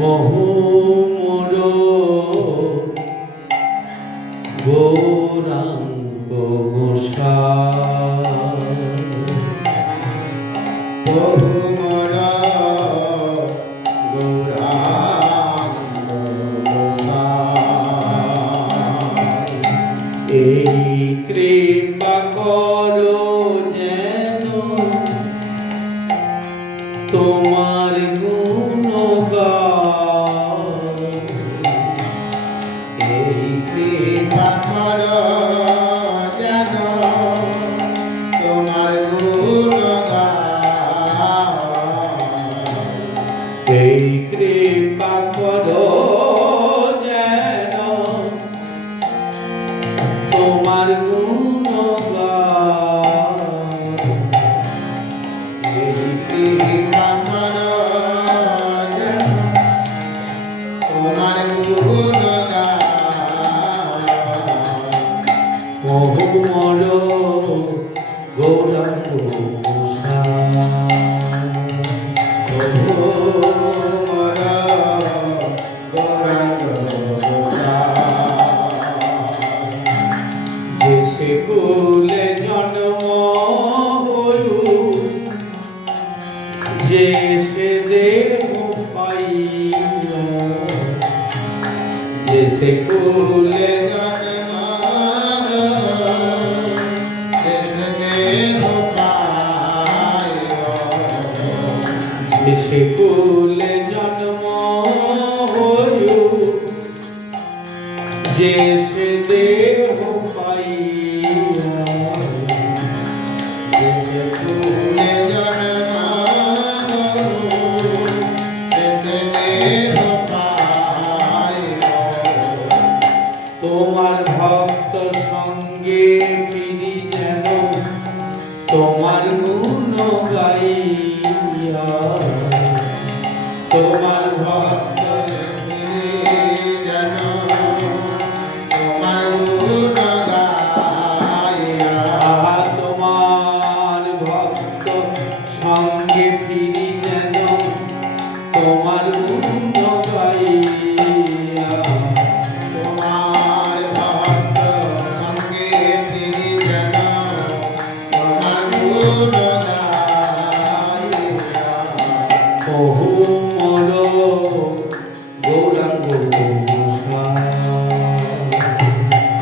বহু মোর গৌরাঙ্গ গোসাই, বহু মোর গৌরাঙ্গ গোসাই। এই কৃপা করো যেন তোমার গুণ গাই, এই কৃপা করো যেন তোমার গুণ গাই। এই কৃপা করো যেন তোমার গুণ গাই, এই কৃপা করো যেন তোমার গুণ গাই। বহু মোর গৌরাঙ্গ গোসাই, বহু মোর গৌরাঙ্গ গোসাই। যে সে কুলে জন্ম হলু, যে সে দেহ পাইল, যে সে কুলে জন্ম দেশে দেহ পাইল। যে সে কুলে জন্ম হলু, যে সে দেহ পাইল, দেশে কুলে জন্ম দেশে দেহ পাইল। তোমার ভক্ত সঙ্গে ফিরি যেন তোমার গুণ গাইয়া, তোমার ভক্ত যেন তোমার গুণ গাইয়া। তোমার ভক্ত সঙ্গে ফিরি যেন তোমার গুণ গাইয়া, তোমার ভক্ত সঙ্গে তিনি যেন তোমার গুণ গাইয়া। বহু মোর গৌরাঙ্গ গোসাই,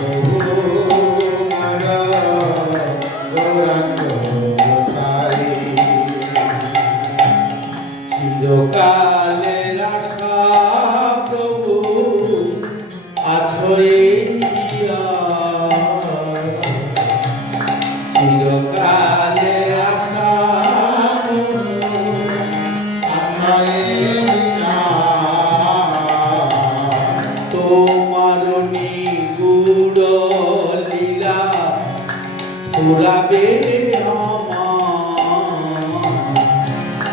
বহু মোর গৌরাঙ্গ গোসাই। চিরকালের আশা প্রভু আছো এই হিয়ায়, চিরকালের আশা প্রভু তোমার নিগুড় লীলা ফুরাবে আমার,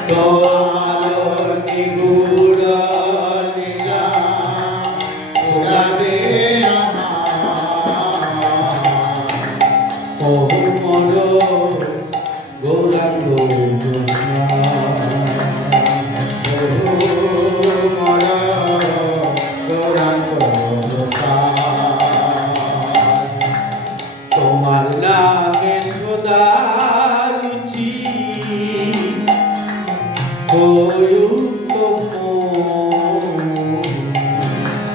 তোমার নিগুড় লীলা ফুরাবে বহু মোর গৌরাঙ্গ তোমার নামে সদা রুচি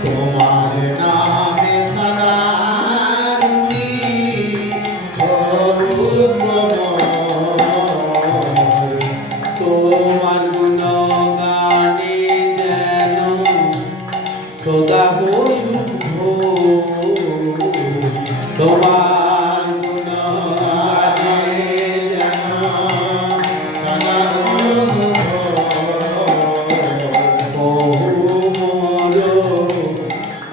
তোমার নামে সদা রুচি হোক মোর। তোমার গুণ গানে যেন সদা হই তোমার গুণ গানে যেন সদা হোক বহু মোর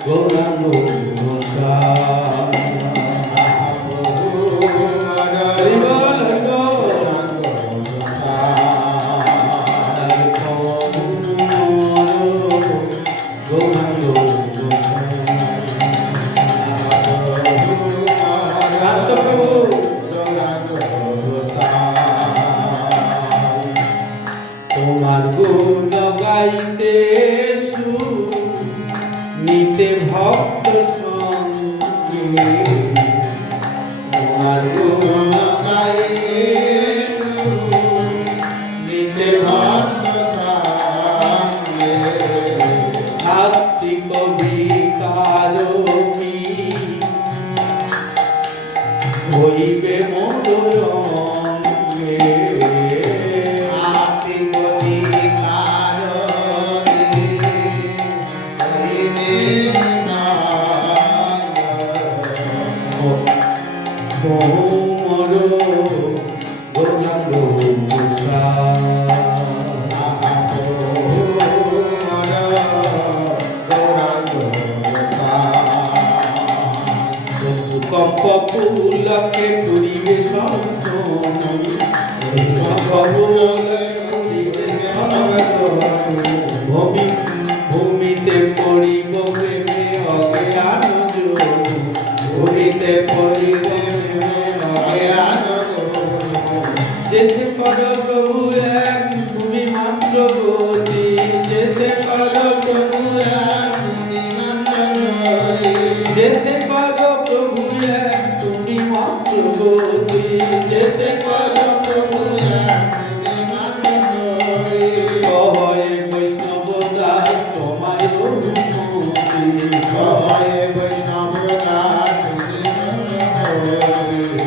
গৌরাঙ্গ গোসাই, গৌরাঙ্গ গোসাই। येशु নিতে ভক্ত সঙ্গে তোমার গুণ গাইতে নিতে ভক্ত সঙ্গে সাত্বিক বিকারী হইবে মধুর অঙ্গে সাত্বিক বিকারী হইবে মোর গৌরাঙ্গ কম্প ফুলকে পুরিবে ভূমিতে পড়িব প্রেমে অজ্ঞান ভূমিতে পড়িব যেতে পদ প্রভু এক ভূমি মাত্র গতি যেতে পদ প্রভু এক ভূমি মাত্র গতি যেতে পদ প্রভু এক ভূমি মাত্র গতি যেতে পদ প্রভু এক ভূমি মাত্র গতি কহে বৈষ্ণব দাস তোমায় অনুমতি কহে বৈষ্ণব দাস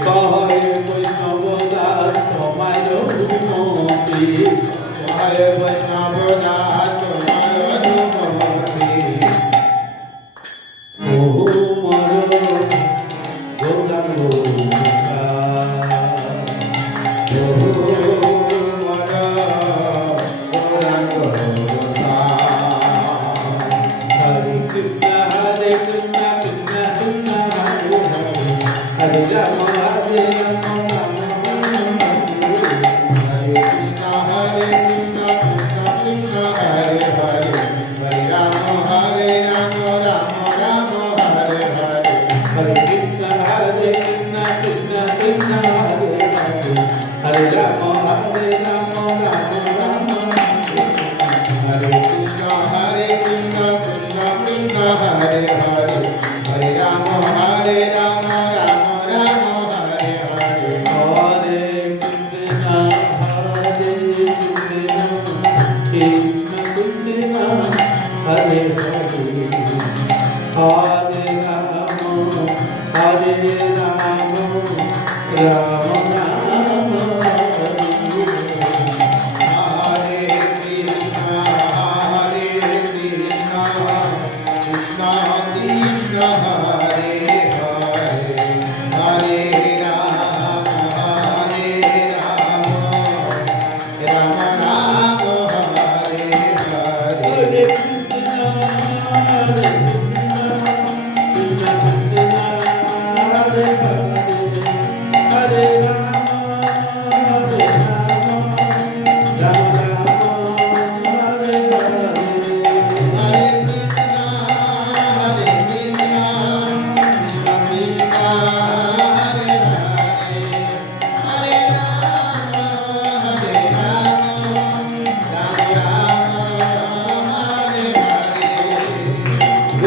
কহে বৈষ্ণব দাস তোমায় অনুমতি কহে বৈষ্ণব দাস তোমায় অনুমতি ওহো মর গৌরাঙ্গ হরে কৃষ্ণ কৃষ্ণ কৃষ্ণ হরে হরে হরে রাম হরে রাম রাম রাম হরে হরে কৃষ্ণ কৃষ্ণ কৃষ্ণ হরে হরে হরে রাম রাম রাম হরে হরে হরে কৃষ্ণ কৃষ্ণ কৃষ্ণ হরে হরে হরে রাম রাম রাম হরে কৃষ্ণ কৃষ্ণ কৃষ্ণ হরে হরে হরে রাম রাম রাম হরে হরে হরে কৃষ্ণ কৃষ্ণ কৃষ্ণ হরে হরে হরে রাম রাম রাম হরে হরে কৃষ্ণ কৃষ্ণ কৃষ্ণ হরে হরে হরে রাম রাম রাম হরে হরে হরে কৃষ্ণ হরে Krishna Krishna Hare Hare Hare Ram Ram Hare Hare Hare Krishna, Krishna Krishna, Hare Hare, Hare Rama, Rama Rama, Hare Hare.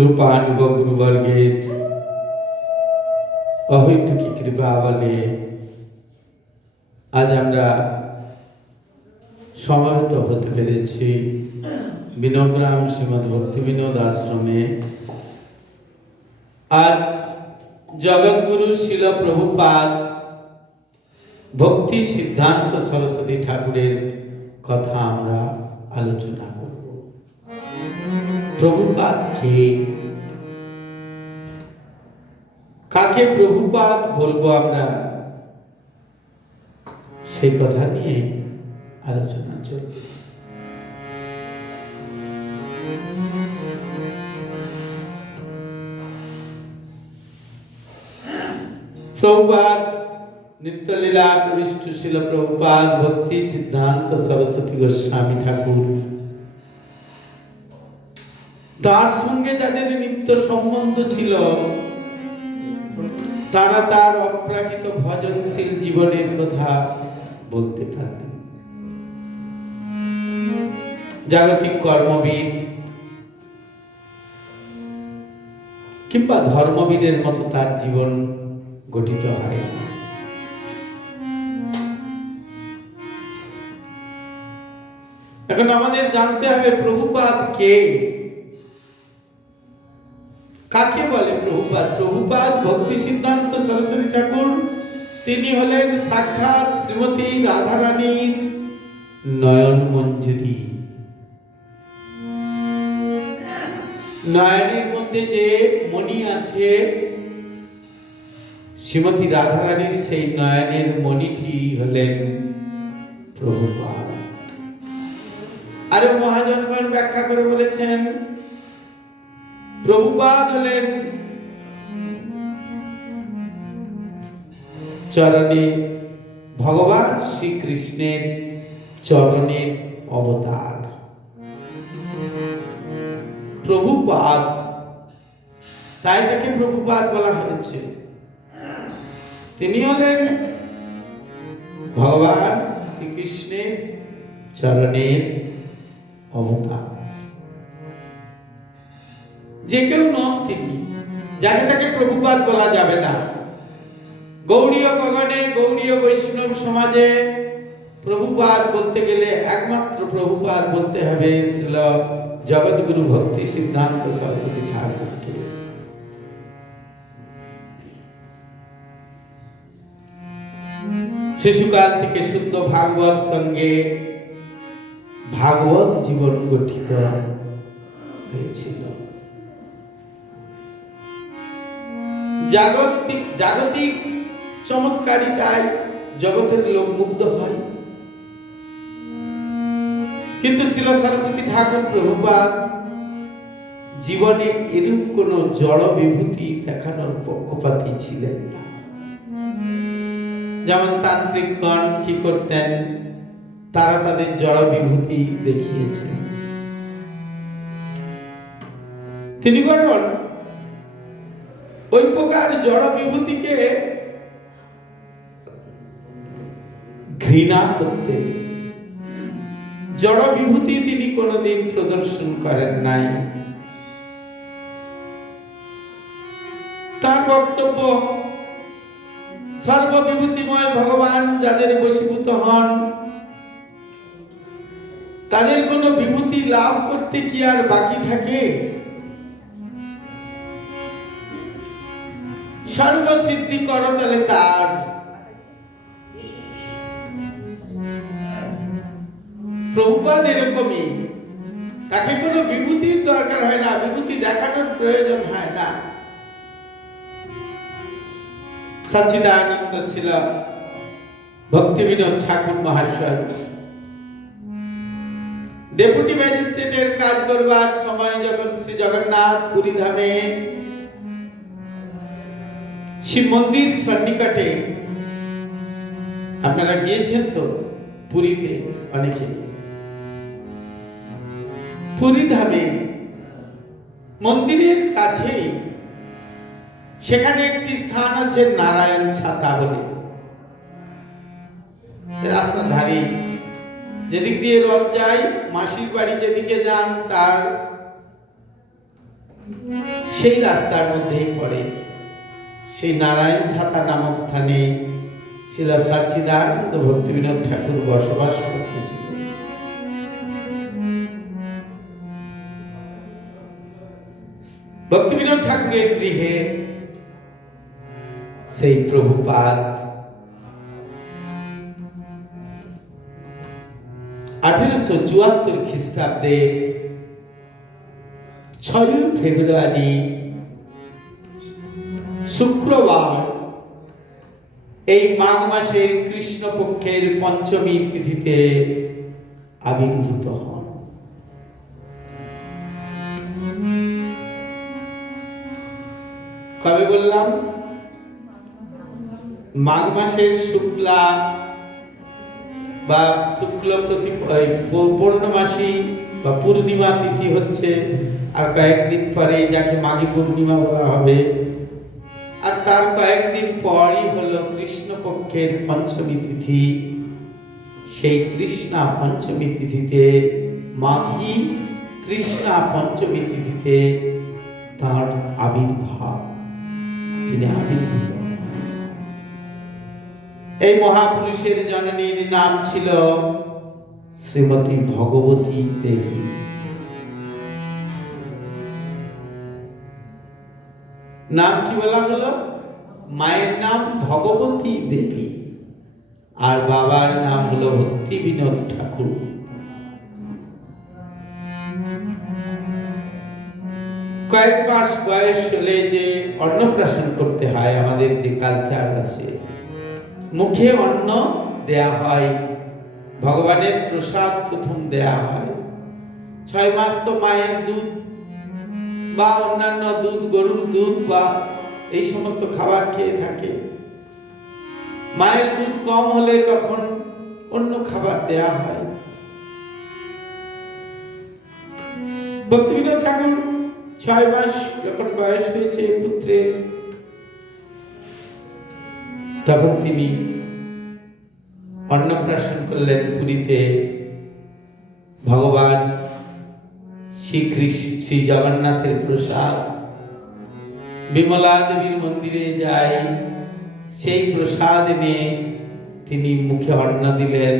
Rupanuga গুরুবর্গের অহৈতুকী কৃপা বলে আজ আমরা সমাহিত হতে পেরেছি বিনগ্রাম শ্রীমদ ভক্তি বিনোদ আশ্রমে। আজ জগৎগুরু শিল প্রভুপাদ ভক্তি সিদ্ধান্ত সরস্বতী ঠাকুরের কথা আমরা আলোচনা করব। প্রভুপাদ কে, কাকে প্রভুপাদ বলবো আমরা, সেই কথা নিয়ে আলোচনা চলবে। প্রভুপাদ নিত্যলীলা প্রবিষ্ট ছিল প্রভুপাদ ভক্তি সিদ্ধান্ত সরস্বতী গোস্বামী ঠাকুর। তার সঙ্গে যাদের নিত্য সম্বন্ধ ছিল তারা তার অপ্রাকৃত ভজনশীল জীবনের কথা বলতে পারতেন। জাগতিক কর্মবিদ কিংবা ধর্মবিদের মতো তার জীবন গঠিত হয়নি। এখন আমাদের জানতে হবে প্রভুপাদ কে, কাকে বলে প্রভুপাদ। প্রভুপাদ ভক্তি সিদ্ধান্ত সরস্বতী ঠাকুর তিনি হলেন সাক্ষাৎ শ্রীমতী রাধারানীর নয়ন মঞ্জুরি। নয়নের মধ্যে যে মণি আছে শ্রীমতী রাধারানীর সেই নয়নের মণিটি হলেন প্রভুপাদ। আরে মহাজনগণ ব্যাখ্যা করে বলেছেন প্রভুপাদ হলেন চরণে ভগবান শ্রীকৃষ্ণের চরণের অবতার। প্রভুপাদ, তাই তাকে প্রভুপাদ বলা হয়েছে। তিনি হলেন ভগবান শ্রীকৃষ্ণের চরণের অবতার। যে কেউ নন তিনি, যাকে তাকে প্রভুপাদ বলা যাবে না। গৌড়ীয় গগনে গৌড়ীয় বৈষ্ণব সমাজে প্রভুপাদ বলতে গেলে একমাত্র প্রভুপাদ বলতে হবে ছিল জগৎগুরু ভক্তি সিদ্ধান্ত সরস্বতী ঠাকুরকে। শিশুকাল থেকে শুদ্ধ ভাগবত সঙ্গে ভাগবত জীবন গঠিত হয়েছিল। জাগতিক চমৎকারিতায় জগতের লোক মুগ্ধ হয়, কিন্তু শিল সরস্বতী ঠাকুর প্রভুপাদ জীবনে এরূপ কোন জড় বিভূতি দেখানোর পক্ষপাতী ছিলেন না। যেমন তান্ত্রিকগণ কি করতেন, তারা তাদের জড় বিভূতি দেখিয়েছেন। তিনি বরং ওই প্রকার জড় বিভূতিকে ঘৃণা করতেন। জড় বিভূতি তিনি কোনদিন প্রদর্শন করেন নাই। তার বক্তব্য সর্ববিভূতিময় ভগবান যাদের বশীভূত হন তাদের কোন বিভূতি লাভ করতে কি আর বাকি থাকে? সর্বসিদ্ধি করতলে তার। প্রভুপাদ এরকমই, তাকে কোনো বিভূতির দরকার হয় না, বিভূতি দেখানোর প্রয়োজন হয় না। সচ্চিদানন্দ ছিল ভক্তি বিনোদ ঠাকুর মহাশয় ডেপুটি ম্যাজিস্ট্রেটের কাজ করবার সময় যখন শ্রী জগন্নাথ পুরী ধামে শিব মন্দির সন্নিকটে, আপনারা গিয়েছেন তো পুরীতে অনেকে, পুরী ধামে মন্দিরের কাছেই সেখানে একটি স্থান আছে নারায়ণ ছাতা বলে, রাস্তার ধারে যেদিক দিয়ে রথ যায়, মাসির বাড়ি যেদিকে যান তার সেই রাস্তার মধ্যেই পড়ে, সেই নারায়ণ ছাতা নামক স্থানে শিলা সচ্চিদানন্দ ভক্তিবিনোদ ঠাকুর বসবাস করতেছিলেন। ভক্তিবিনোদ ঠাকুরের গৃহে সেই প্রভুপাদ 1874 খ্রিস্টাব্দে 6 ফেব্রুয়ারি শুক্রবার এই মাঘ মাসের কৃষ্ণপক্ষের পঞ্চমী তিথিতে আবির্ভূত হন। কবে বললাম? মাঘ মাসের শুক্লা বা শুক্ল পূর্ণমাসী বা পূর্ণিমা তিথি হচ্ছে, আর কয়েকদিন পরে যাকে মাঘী পূর্ণিমা বলা হবে, আর তার কয়েকদিন পরই হলো কৃষ্ণপক্ষের পঞ্চমী তিথি। সেই কৃষ্ণা পঞ্চমী তিথিতে, মাঘী কৃষ্ণা পঞ্চমী তিথিতে তার আবির্ভাব, তিনি আবির্ভূত। এই মহাপুরুষের জননীর নাম ছিল শ্রীমতী ভগবতী দেবী। নাম কি বলা হলো? মায়ের নাম ভগবতী দেবী আর বাবার নাম হলো ভক্তিবিনোদ ঠাকুর। কয়েক মাস বয়স হলে যে অন্নপ্রাশন করতে হয়, আমাদের যে কালচার আছে, মুখে অন্ন দেয়া হয়, ভগবানের প্রসাদ প্রথম দেয়া হয়। 6 মাস তো মায়ের দুধ বা অন্যান্য দুধ, গরুর দুধ বা এই সমস্ত খাবার খেয়ে থাকে। মায়ের দুধ কম হলে তখন অন্য খাবার দেয়া হয়। ভক্তিবিনোদ ঠাকুর 6 মাস যখন বয়স হয়েছে পুত্রের, তখন তিনি অন্নপ্রাশন করলেন পুরীতে। ভগবান শ্রী জগন্নাথের প্রসাদ বিমলা দেবীর মন্দিরে যায়, সেই প্রসাদ এনে তিনি মুখে অন্ন দিলেন,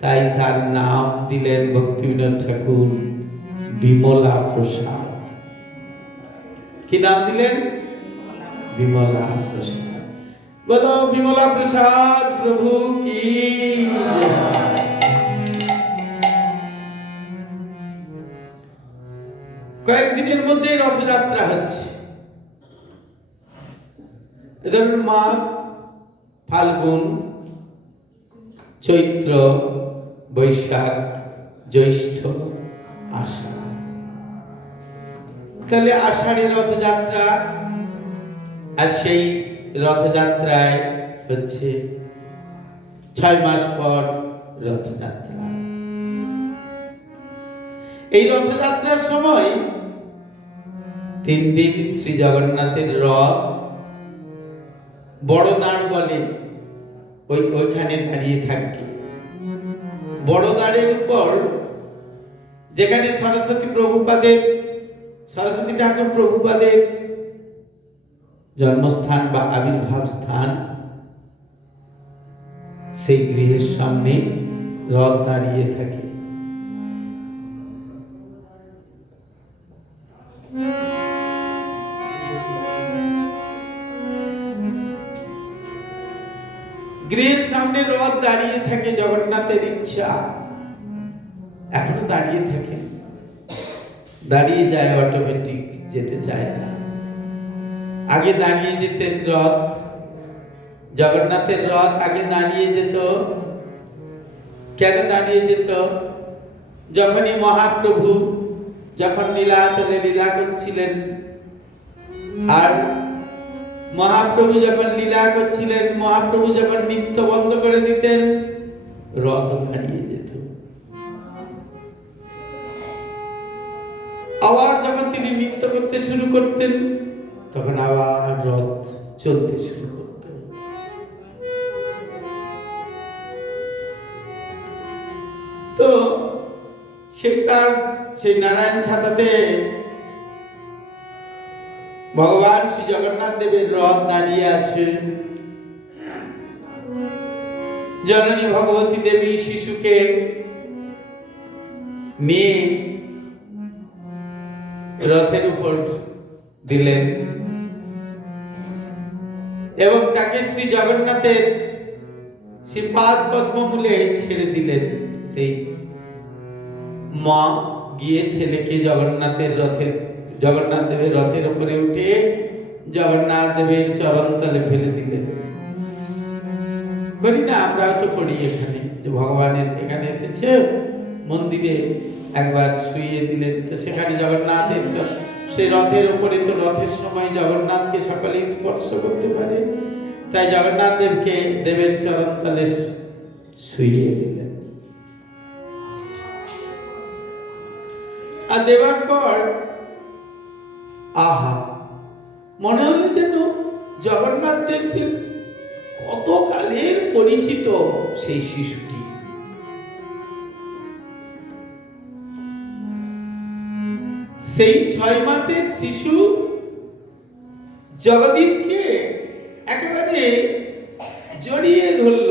তাই তার নাম দিলেন ভক্তিবিনোদ ঠাকুর বিমলা প্রসাদ। কি নাম দিলেন? বিমলা প্রসাদ। বলো বিমলা প্রসাদ প্রভু কি। কয়েকদিনের মধ্যেই রথযাত্রা হচ্ছে। মাঘ, ফাল্গুন, চৈত্র, বৈশাখ, জ্যৈষ্ঠ, আষাঢ়। তাহলে আষাঢ়ে রথযাত্রা, আর সেই রথযাত্রায় হচ্ছে 6 মাস পর রথযাত্রা। এই রথযাত্রার সময় 3 দিন শ্রী জগন্নাথের রথ বড় দাঁড় বলে, ওইখানে দাঁড়িয়ে থাকে। বড় দাঁড়ের উপর, যেখানে সরস্বতী ঠাকুর প্রভুপাদের জন্মস্থান বা আবির্ভাব স্থান, সেই গৃহের সামনে রথ দাঁড়িয়ে থাকে। গৃহের সামনে রথ দাঁড়িয়ে থাকে, জগন্নাথের ইচ্ছা এখনো দাঁড়িয়ে থাকে, দাঁড়িয়ে যায়, অটোমেটিক যেতে চায় না। আগে দাঁড়িয়ে যেতেন রথ, জগন্নাথের রথ আগে দাঁড়িয়ে যেত। কেন দাঁড়িয়ে যেত? যখনই মহাপ্রভু যখন নীলাচলে লীলা করছিলেন, আর মহাপ্রভু যখন লীলা করছিলেন, মহাপ্রভু যখন নৃত্য বন্ধ করে দিতেন, রথ দাঁড়িয়ে যেত। আবার যখন তিনি নৃত্য করতে শুরু করতেন, তখন আবার রথ চলতে শুরু করত। তো সেই নারায়ণ ছাতাতে ভগবান শ্রী জগন্নাথ দেবের রথ দাঁড়িয়ে আছে। জননী ভগবতী দেবী শিশুকে নিয়ে রথের উপর দিলেন এবং তাকে শ্রী জগন্নাথের শ্রীপাদ পদ্মমূলে ছেড়ে দিলেন। সেই মা গিয়ে ছেলেকে জগন্নাথ দেবের রথের উপরে উঠে জগন্নাথ দেবের চরণতলে ফেলে দিলেন। করি না, আমরা তো করি এখানে, যে ভগবানের এখানে এসেছে মন্দিরে একবার শুইয়ে দিলেন, তো সেখানে জগন্নাথের সেই রথের উপরে, তো রথের সময় জগন্নাথকে সকলে স্পর্শ করতে পারে, তাই জগন্নাথ দেবের চরণতলে শুইয়ে দিলেন। আর দেওয়ার পর আহা, মনে হলো যেন জগন্নাথ দেবকে কত কালের পরিচিত সেই শিশুটি। সেই 6 মাসের শিশু জগদীশকে একেবারে জড়িয়ে ধরল,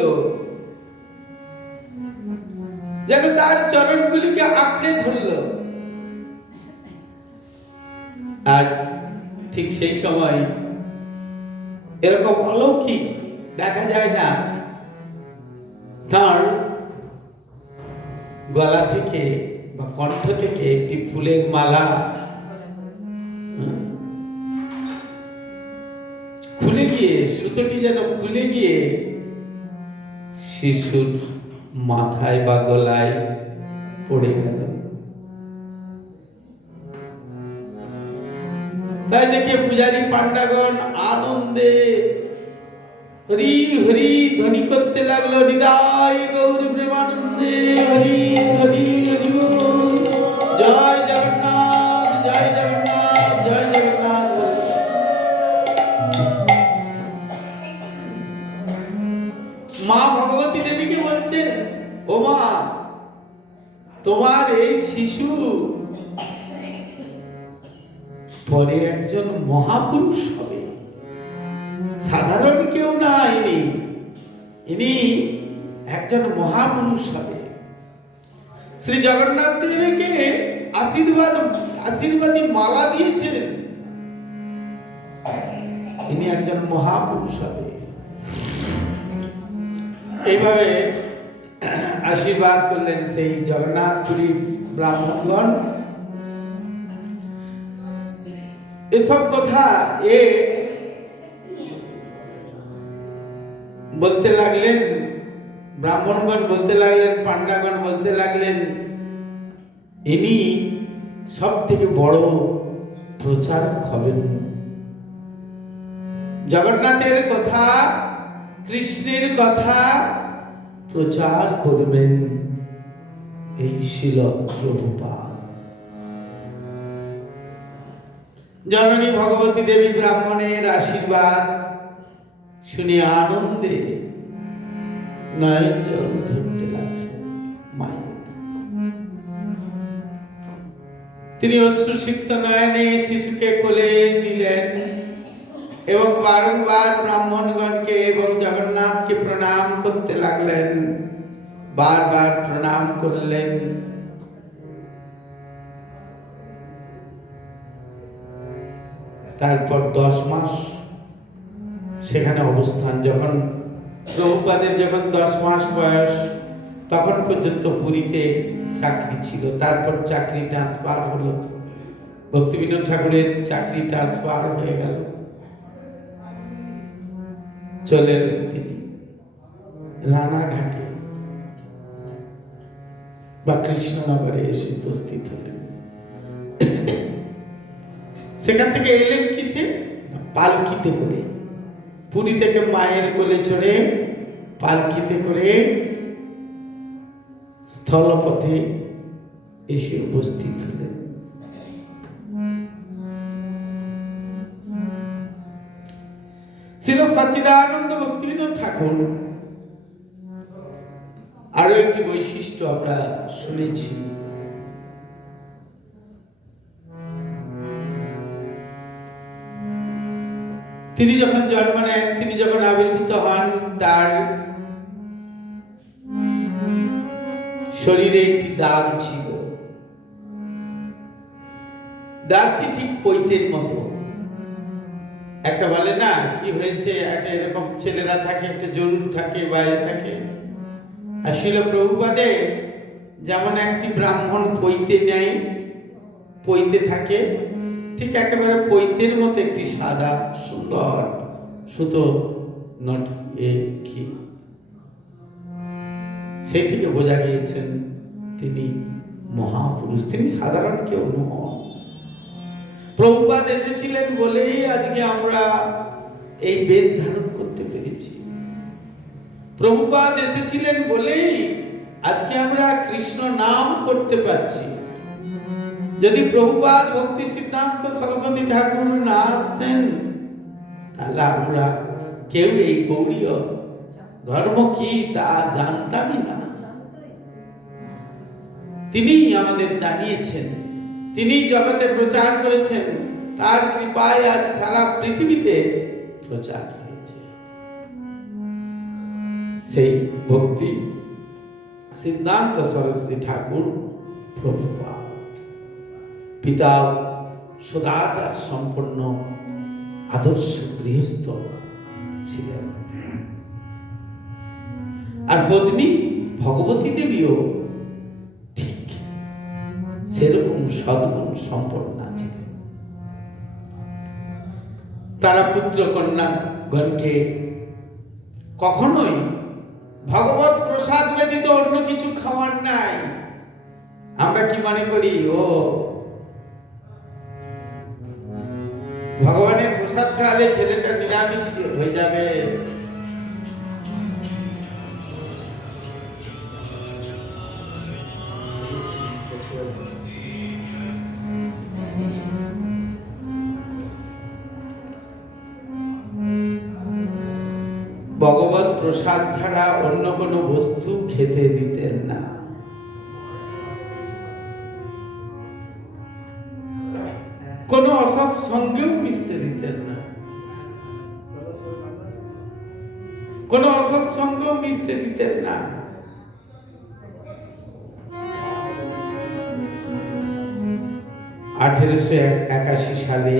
যেন তার চরণগুলিকে আঁকড়ে ধরল। আর ঠিক সেই সময় এরকম অলৌকিক দেখা যায় না, তার গলা থেকে বা কণ্ঠ থেকে একটি ফুলের মালা খুলে গিয়ে, সুতোটি যেন খুলে গিয়ে শিশুর মাথায় বা গলায় পড়ে গেল। তাই দেখে পূজারী পান্ডাগণ আনন্দে হরি হরি ধ্বনি করতে লাগলো, হৃদয় গৌর প্রেমানন্দে হরি হরি হরি বল। জয় জগন্নাথ, জয় জগন্নাথ, জয় জগন্নাথ। মা ভগবতী দেবীকে বলছে, ও মা, তোমার এই শিশু পরে একজন মহাপুরুষ হবে, সাধারণ কেউ না, ইনি একজন মহাপুরুষ হবে। শ্রী জগন্নাথ দেবকে আশীর্বাদী মালা দিয়েছেন, ইনি একজন মহাপুরুষ হবে। এইভাবে আশীর্বাদ করলেন সেই জগন্নাথপুরী ব্রাহ্মণগণ। এসব কথা বলতে লাগলেন, ব্রাহ্মণগণ বলতে লাগলেন, পান্ডাগণ বলতে লাগলেন, ইনি সব থেকে বড় প্রচারক হবেন। জগন্নাথের কথা, কৃষ্ণের কথা প্রচার করবেন এই শিল প্রভুপাদ। জননী ভগবতী দেবী ব্রাহ্মণের আশীর্বাদ শুনে আনন্দে নয়ন জল ধরতে লাগলেন মায়ের। তিনি অশ্রুসিক্ত নয়নে শিশুকে কোলে নিলেন এবং বারংবার ব্রাহ্মণগণকে এবং জগন্নাথকে প্রণাম করতে লাগলেন, বারবার প্রণাম করলেন। তারপর 10 মাস সেখানে অবস্থান। যখন প্রভুপাদের যখন 10 মাস বয়স, তখন পর্যন্ত পুরীতে চাকরি ছিল। তারপর চাকরি ট্রান্সফার হলো, ভক্তিবিনোদ ঠাকুরের চাকরি ট্রান্সফার হয়ে গেল, চলে এলেন তিনি রানাঘাটে বা কৃষ্ণনগরে এসে উপস্থিত হলেন। সেখান থেকে এলেন কিসে? পালকিতে করে, পুরী থেকে মায়ের কোলে চড়ে পালকিতে করে স্থলপথে এসে উপস্থিত হলেন। শ্রী সচ্চিদানন্দ ভক্তিবিনোদ ঠাকুর আরো একটি বৈশিষ্ট্য আমরা শুনেছি। তিনি যখন জন্ম নেন, তিনি যখন আবির্ভূত হন, তার শরীরে একটি দাগ ছিল। দাগটি ঠিক পৈতের মতো। একটা বলে না কি হয়েছে, একটা এরকম ছেলেরা থাকে, একটা জরুর থাকে, বাইরে থাকে। আর শিল প্রভুপাদে যেমন একটি ব্রাহ্মণ পৈতে নেয়, পৈতে থাকে, ঠিক একেবারে পৈতের মতো একটি সাদা সুন্দর সুতো কি সেই থেকে বোঝা গিয়েছেন তিনি মহাপুরুষ, তিনি সাধারণ কেউ নন। প্রভুপাদ এসেছিলেন বলেই আজকে আমরা এই বেশ ধারণ করতে পেরেছি। প্রভুপাদ এসেছিলেন বলেই আজকে আমরা কৃষ্ণ নাম করতে পারছি। যদি প্রভুপাদ ভক্তি সিদ্ধান্ত সরস্বতী ঠাকুর না আসতেন, তাহলে আমরা কেউ এই গৌড়ীয় ধর্ম কি তা জানতামই না। তিনি আমাদের জানিয়েছেন, তিনি জগতে প্রচার করেছেন, তার কৃপায় আজ সারা পৃথিবীতে প্রচার হয়েছে। সেই ভক্তি সিদ্ধান্ত সরস্বতী ঠাকুর প্রভুপাদ পিতা সদাচার সম্পন্ন আদর্শ গৃহস্থ ছিলেন। আর পত্নী ভগবতী দেবীও ঠিক সেরকম সদ্গুণ সম্পন্ন ছিলেন। তারা পুত্র কন্যাগণকে কখনোই ভগবত প্রসাদ ব্যতীত অন্য কিছু খাওয়ার নাই। আমরা কি মনে করি, ও ভগবানের প্রসাদ খাওয়ালে ছেলেটা নিরামিষ হয়ে যাবে। ভগবত প্রসাদ ছাড়া অন্য কোনো বস্তু খেতে দিতেন না। কোন অসৎ সঙ্গেও মিশতে দিতেন না, কোন অসৎ সঙ্গেও মিশতে দিতেন না। 1881 সালে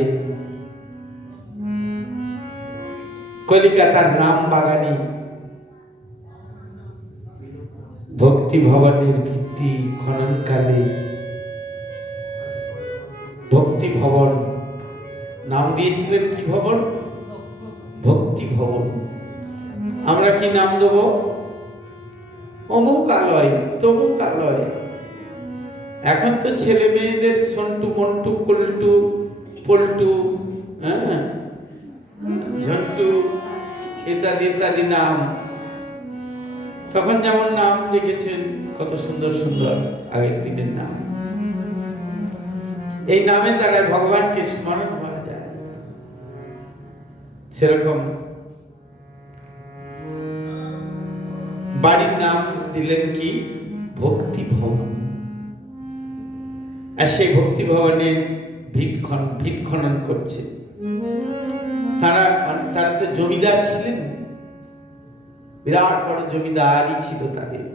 কলিকাতার রামবাগানে ভক্তি ভবনের ভিত্তি খননকালে ভক্তি ভবন নাম দিয়েছিলেন। কি ভবন? ভক্তি ভবন। আমরা কি নাম দেব? অমুক আলয়, তমুক আলয়। এখন তো ছেলে মেয়েদের সন্টু মন্টু পল্টু পল্টু, হ্যাঁ, ঝন্টু ইত্যাদি ইত্যাদি নাম। তখন যেমন নাম রেখেছেন, কত সুন্দর সুন্দর আগের দিনের নাম। এই নামের দ্বারা ভগবানকে স্মরণ করা যায়। সেরকম বাড়ির নাম দিলেন কি? ভক্তি ভবন। আর সেই ভক্তি ভবনের ভিত খনন করছে। তারা তো জমিদার ছিলেন, বিরাট বড় জমিদারই ছিল তাদের।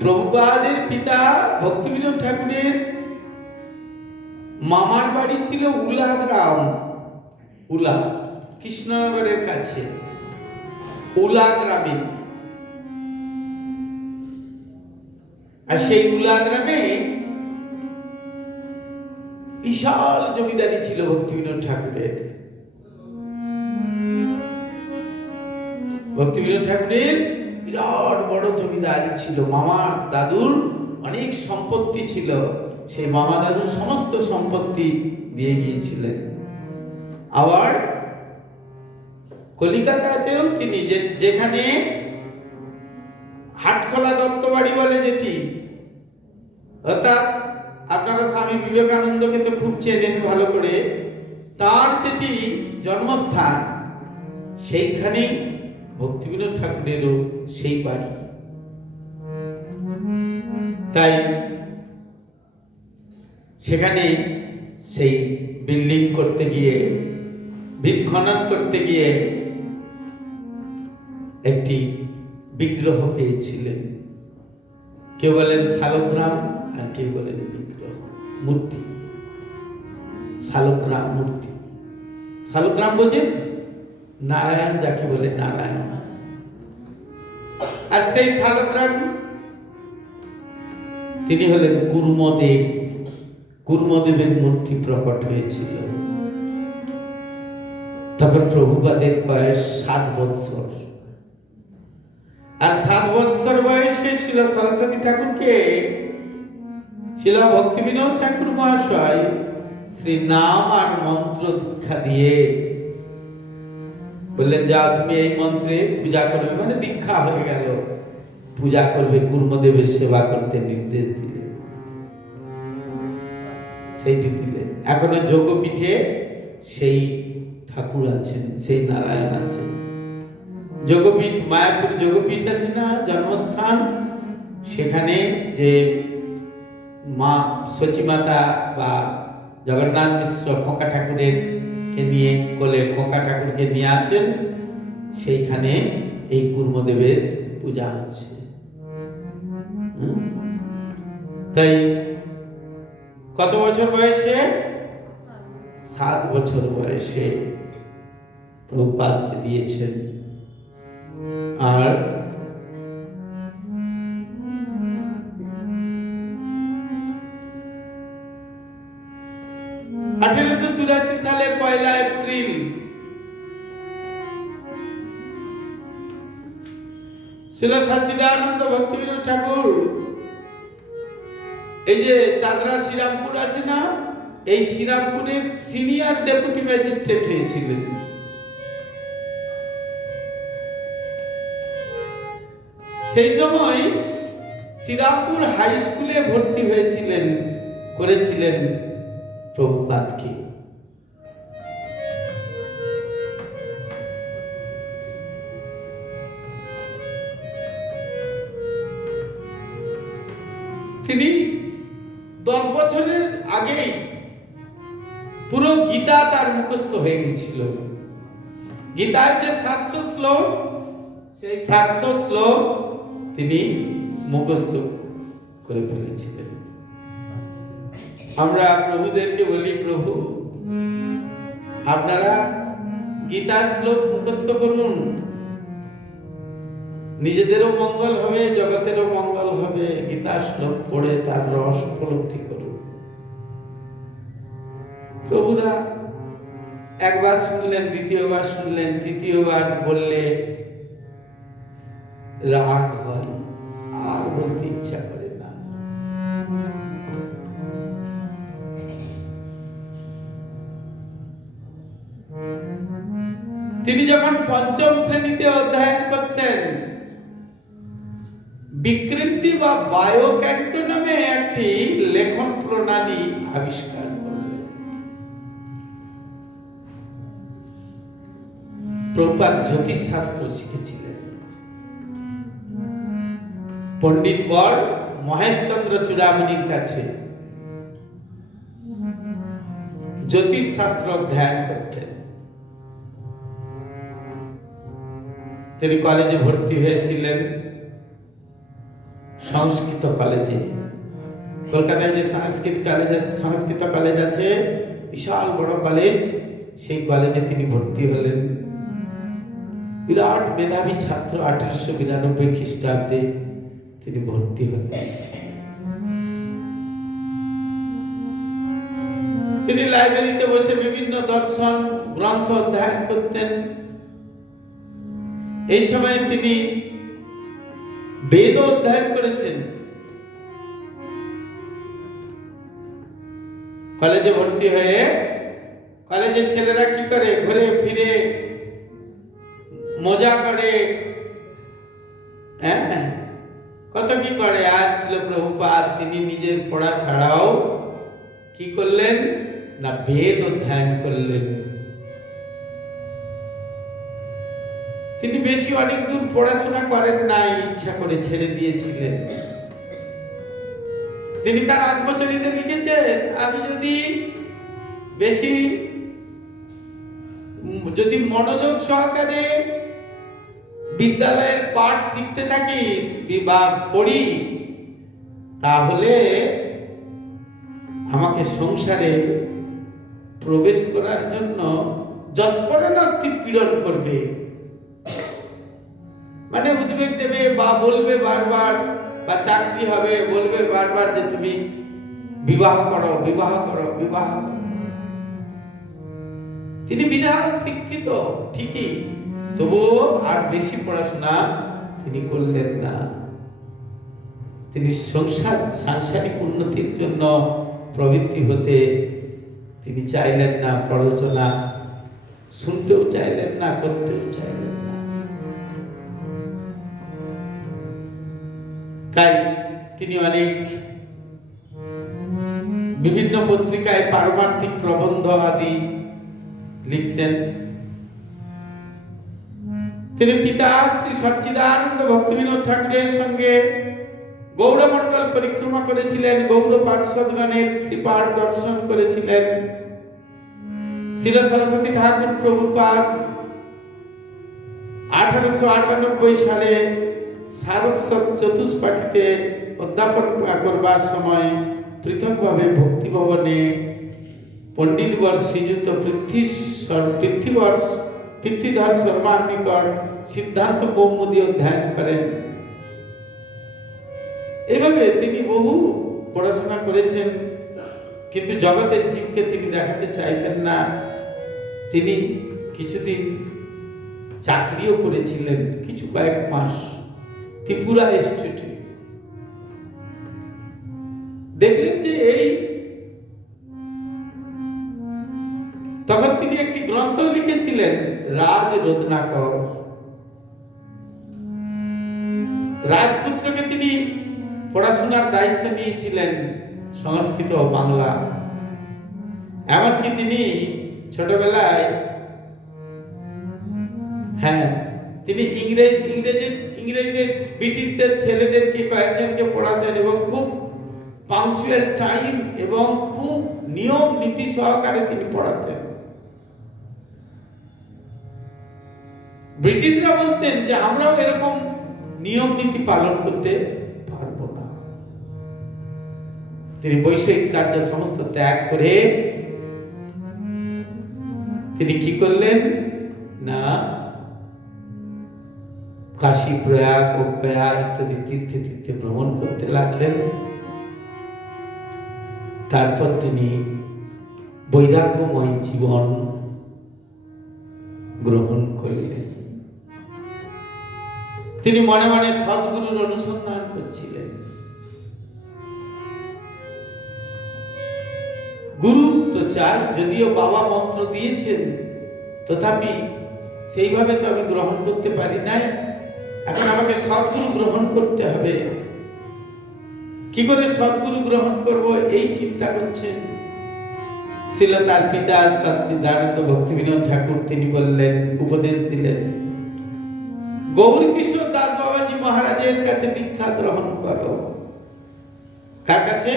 প্রভুপাদের পিতা ভক্তিবিনোদ ঠাকুরের মামার বাড়ি ছিল উলা গ্রাম, উলা, কৃষ্ণনগরের কাছে উলা গ্রামে। আর সেই উলা গ্রামে বিশাল জমিদারি ছিল ভক্তিবিনোদ ঠাকুরের। ভক্তিবিনোদ ঠাকুরের বিরাট বড় জমিদারি ছিল। মামা দাদুর অনেক সম্পত্তি ছিল। সেই মামা দাদুর সমস্ত সম্পত্তি দিয়ে গিয়েছিলেন। আবার কলিকাতাতেও তিনি যেখানে হাটখোলা দত্তবাড়ি বলে যেটি, অর্থাৎ আপনারা স্বামী বিবেকানন্দকে তো খুব চেনেন ভালো করে, তার যেটি জন্মস্থান, সেইখানেই ভক্তিবিনোদ ঠাকুরেরও সেই বাড়ি। তাই সেখানে সেই বিল্ডিং করতে গিয়ে, ভিত খনন করতে গিয়ে একটি বিগ্রহ পেয়েছিলেন। কেউ বলেন শালগ্রাম, আর কেউ বলেন বিগ্রহ, মূর্তি। শালগ্রাম মূর্তি, শালগ্রাম বোঝেন? নারায়ণ যাকে বলে, নারায়ণ। আর সেই শালগ্রাম তিনি হলেন কুর্মদেব। কুর্মদেবের মূর্তি প্রকট হয়েছিল। তখন প্রভুপাদের বয়স 7 বৎসর। আর 7 বৎসর বয়সে শিল সরস্বতী ঠাকুরকে শিল ভক্তিবিনোদ ঠাকুর মহাশয় শ্রী নাম আর মন্ত্র দীক্ষা দিয়ে বললেন, যাও তুমি এই মন্ত্রে পূজা করবে, মানে দীক্ষা হয়ে গেল, পূজা করবে, কুর্মদেবের সেবা করতে নির্দেশ দিলেন। সেইটি দিলেন। এখনো যোগপীঠে সেই ঠাকুর আছেন, সেই নারায়ণ আছেন। যোগপীঠ, মায়াপুর যোগপীঠ আছে না, জন্মস্থান, সেখানে যে মা সচিমাতা বা জগন্নাথ মিশ্র খোকা ঠাকুরের কে নিয়ে কোলে খোকা ঠাকুরকে নিয়ে আছেন, সেইখানে এই কুর্মদেবের পূজা হচ্ছে। তাই কত বছর বয়সে? 7 বছর বয়সে প্রভুপাদকে দিয়েছেন। আর সালে 1 এপ্রিল শিল সচ্চিদানন্দ ভক্তিবিনোদ ঠাকুর এই যে চাদরা শ্রীরামপুর আছে না, এই শ্রীরামপুরের সিনিয়র ডেপুটি ম্যাজিস্ট্রেট হয়েছিলেন। সেই সময় শ্রীরামপুর হাই স্কুলে ভর্তি হয়েছিলেন, করেছিলেন প্রভুপাদকে। তিনি 10 বছরের আগেই পুরো গীতা তার মুখস্থ হয়ে গেছিল। গীতার যে 700 শ্লোক, সেই 700 শ্লোক তিনি মুখস্থ করে ফেলেছিলেন। আমরা প্রভুদেরকে বলি, প্রভু আপনারা গীতার শ্লোক মুখস্থ করুন, নিজেদেরও মঙ্গল হবে, জগতেরও মঙ্গল হবে। গীতার শ্লোক পড়ে তার রস উপলব্ধি করুন। প্রভুরা একবার শুনলেন, দ্বিতীয়বার শুনলেন, তৃতীয়বার বললে রাগ হয়, আর বলতে ইচ্ছা করে না। তিনি যখন 5ম শ্রেণীতে অধ্যয়ন করতেন, বিকৃতি বা বায়োক্যান্টো নামে একটি লেখন প্রণালী আবিষ্কার করলেন। প্রভুপাদ জ্যোতিষশাস্ত্র শিখেছিলেন। পণ্ডিত বর মহেশচন্দ্র চূড়ামণির কাছে জ্যোতিষশাস্ত্র অধ্যয়ন করতেন। তিনি কলেজে ভর্তি হয়েছিলেন, সংস্কৃত কলেজে। কলকাতায় যে সংস্কৃত কলেজ আছে, সংস্কৃত কলেজ আছে, বিশাল বড় কলেজ, সেই কলেজে তিনি ভর্তি হলেন। বিরাট মেধাবী ছাত্র। 1892 খ্রিস্টাব্দে তিনি ভর্তি হলেন। তিনি লাইব্রেরিতে বসে বিভিন্ন দর্শন গ্রন্থ অধ্যয়ন করতেন। এই সময় তিনি বেদ অধ্যয়ন করেছেন। কলেজে ভর্তি হয়ে, কলেজের ছেলেরা কি করে, ঘুরে ফিরে মজা করে, হ্যাঁ কত কি করে। আর ছিল প্রভুপাদ, তিনি নিজের পড়া ছাড়াও কি করলেন না, বেদ অধ্যয়ন করলেন। তিনি বেশি অনেক দূর পড়াশোনা করেন নাই, ইচ্ছা করে ছেড়ে দিয়েছিলেন। তিনি তার আত্মচরিতে লিখেছেন, আমি যদি বেশি যদি মনোযোগ সহকারে বিদ্যালয়ের পাঠ শিখতে থাকিস বা পড়ি, তাহলে আমাকে সংসারে প্রবেশ করার জন্য যৎপরে নাস্তি পীড়ন করবে, মানে উদ্বেগ দেবে বা বলবে বারবার, বা চাকরি হবে বলবে বারবার যে তুমি বিবাহ করো, বিবাহ করো, বিবাহ করো। তিনি বিধান শিক্ষিত ঠিকই, তবুও আর বেশি পড়াশোনা তিনি করলেন না। তিনি সাংসারিক উন্নতির জন্য প্রবৃত্তি হতে তিনি চাইলেন না, প্ররোচনা শুনতেও চাইলেন না, করতেও চাইলেন না। তাই তিনি অনেক বিভিন্ন পত্রিকায় পারমার্থিক প্রবন্ধ আদি লিখতেন। তিনি পিতা শ্রী সচ্চিদানন্দ ভক্তিবিনোদ ঠাকুরের সঙ্গে গৌড়মণ্ডল পরিক্রমা করেছিলেন, গৌড় পার্ষদগণের শ্রীপাঠ দর্শন করেছিলেন। শিল সরস্বতী ঠাকুর প্রভুপাদ 1898 সালে সারস্বত চতুষ্পাঠীতে অধ্যাপন করবার সময় পৃথকভাবে ভক্তি ভবনে পণ্ডিতবর শ্রীযুক্ত পৃথ্বীধর শর্মার নিকট সিদ্ধান্ত কৌমুদী অধ্যয়ন করেন। এভাবে তিনি বহু পড়াশোনা করেছেন, কিন্তু জগতের জীবকে তিনি দেখাতে চাইতেন না। তিনি কিছুদিন চাকরিও করেছিলেন, কিছু কয়েক মাস ত্রিপুরা স্টেটে। দেখলেন যে এই তখন তিনি একটি গ্রন্থ লিখেছিলেন, রাজ রত্নাকর। রাজপুত্রকে তিনি পড়াশোনার দায়িত্ব নিয়েছিলেন, সংস্কৃত ও বাংলা। এমনকি তিনি ছোটবেলায় তিনি ইংরেজদের ব্রিটিশদের ছেলেদেরকে কয়েকজনকে পড়াতেন এবং খুব পাংচুয়াল টাইম এবং খুব নিয়ম নীতি সহকারে তিনি পড়াতেন। ব্রিটিশরা বলতেন যে আমরাও এরকম নিয়ম নীতি পালন করতে পারবো না। তিনি বৈষয়িক কার্য সমস্ত ত্যাগ করে তিনি কি করলেন না, কাশী, প্রয়াগ ও গয়া ইত্যাদি তীর্থে তীর্থে ভ্রমণ করতে লাগলেন। তারপর তিনি বৈরাগ্যময় জীবন গ্রহণ করলেন। তিনি মনে মনে সদ্গুরুর অনুসন্ধান করছিলেন। গুরু তো চাই, যদিও বাবা মন্ত্র দিয়েছেন, তথাপি সেইভাবে তো আমি গ্রহণ করতে পারি নাই। এখন আমাকে সদ্গুরু গ্রহণ করতে হবে। কি করে সদ্গুরু গ্রহণ করব এই চিন্তা করছেন। ছিল তার পিতা সচ্চিদানন্দ ভক্তিবিনোদ ঠাকুর। তিনি বললেন, উপদেশ দিলেন, গৌর কিশোর দাস বাবাজি মহারাজের কাছে দীক্ষা গ্রহণ করো। কার কাছে?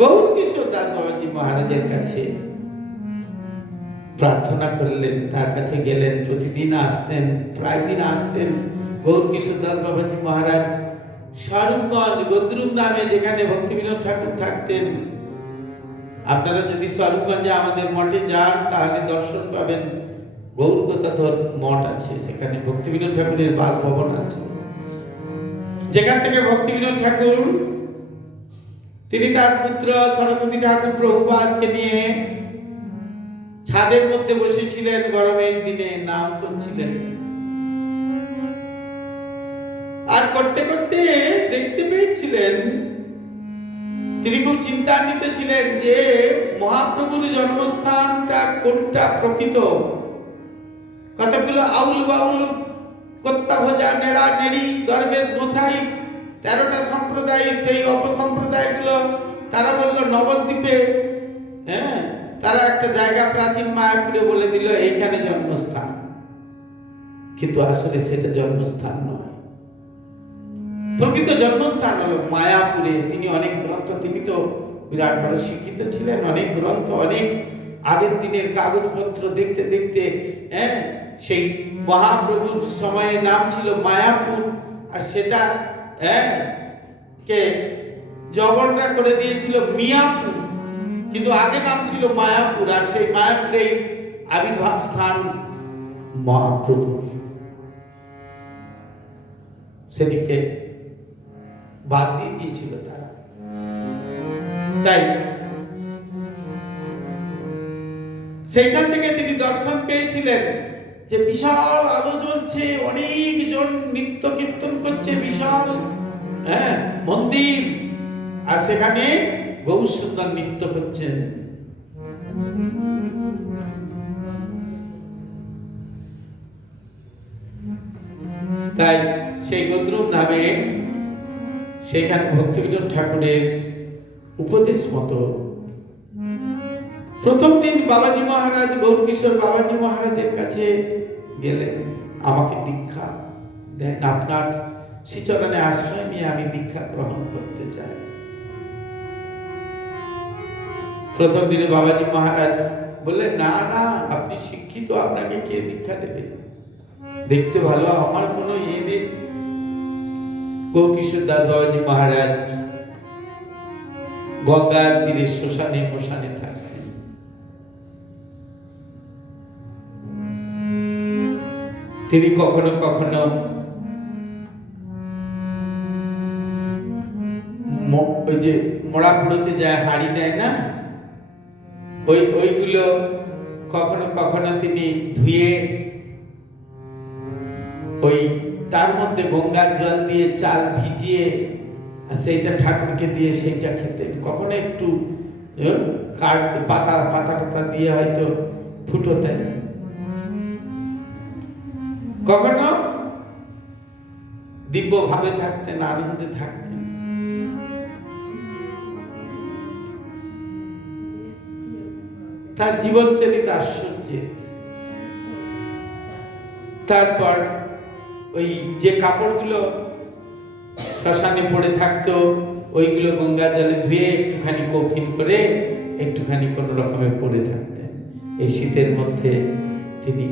গৌর কিশোর দাস বাবাজি মহারাজের কাছে। প্রার্থনা করলেন, তার কাছে গেলেন। প্রতিদিন আসতেন, প্রায় দিন আসতেন গৌর কিশোর দাস বাবাজি মহারাজ স্বরূপগঞ্জ গদ্রুম নামে, যেখানে ভক্তিবিনোদ ঠাকুর থাকতেন। আপনারা যদি স্বরূপগঞ্জে আমাদের মঠে যান তাহলে দর্শন পাবেন। গৌরগদাধর মঠ আছে, সেখানে ভক্তিবিনোদ ঠাকুরের বাসভবন আছে, যেখান থেকে ভক্তিবিনোদ ঠাকুর তিনি তার পুত্র সরস্বতী ঠাকুর প্রভুপাদকে নিয়ে ছাদের মধ্যে বসেছিলেন, গরমের দিনে নাম করছিলেন। আর করতে করতে দেখতে পেয়েছিলেন, তিনি খুব চিন্তান্বিত ছিলেন যে মহাপ্রভুর জন্মস্থানটা কোনটা প্রকৃত। কতগুলো আউল বাউল, কত্তা ভোজা, নেড়া নেড়ি, দরবেশ গোসাই, 13টা সম্প্রদায়, সেই অপসম্প্রদায়গুলো তারা বলল নবদ্বীপে, তারা একটা জায়গা প্রাচীন মায়াপুরে বলে দিল এইখানে জন্মস্থান। কিন্তু আসলে সেটা জন্মস্থান নয়। প্রকৃত জন্মস্থান হলো মায়াপুরে। তিনি অনেক গ্রন্থ, তিনি তো বিরাট বড় শিক্ষিত ছিলেন, অনেক গ্রন্থ, অনেক আগের দিনের কাগজপত্র দেখতে দেখতে সেই মহাপ্রভুর সময়ে নাম ছিল মায়াপুর, আর সেটা কে জগন্নাথ করে দিয়েছিল মিয়াপুর, কিন্তু আগে নাম ছিল মায়াপুর, আর সেই মায়াপুরেই আবির্ভাব স্থান মহাপ্রভু। সেদিকে বাদ দিয়ে দিয়েছিল তারা। তাই সেইখান থেকে তিনি দর্শন পেয়েছিলেন যে বিশাল আলো জ্বলছে, অনেক জন নৃত্য কীর্তন করছে, বিশাল মন্দির, আর সেখানে গৌর সুন্দর নৃত্য করছেন। তাই সেই গদ্রুম নামে সেখানে ভক্তিবিনোদ ঠাকুরের উপদেশ মতো প্রথম দিন বাবাজি মহারাজ, গৌরকিশোর বাবাজি মহারাজের কাছে গেলেন, আমাকে দীক্ষা দেন, আপনার শ্রীচরণে আশ্রয় নিয়ে আমি দীক্ষা গ্রহণ করতে চাই। প্রথম দিনে বাবাজি মহারাজ বললেন, না না, আপনি শিক্ষিত, আপনাকে কে দীক্ষা দেবে, দেখতে ভালো, আমার কোনো ইয়ে নেই। গৌরকিশোর দাস বাবাজি মহারাজ গঙ্গার তীরে শ্মশানে মশানে থাকতেন। তিনি কখনো কখনো ওই যে মরা পুড়োতে যায় হাড়ি দেয় না, ওইগুলো কখনো কখনো তিনি ধুয়ে ওই তার মধ্যে গঙ্গার জল দিয়ে চাল ভিজিয়ে সেইটা ঠাকুরকে দিয়ে সেইটা খেতেন। কখনো একটু পাতা দিয়ে হয়তো ফুটোতেন, কখনো দিব্য ভাবে থাকতেন, আনন্দে থাকতেন। তার জীবনচরিত আশ্চর্য। তারপর ওই যে কাপড়গুলো শ্মশানে পড়ে থাকতো, ওইগুলো গঙ্গা জলে ধুয়ে একটুখানি কফিন করে একটুখানি কোন রকমে পড়ে থাকতেন। এই শীতের মধ্যে তিনি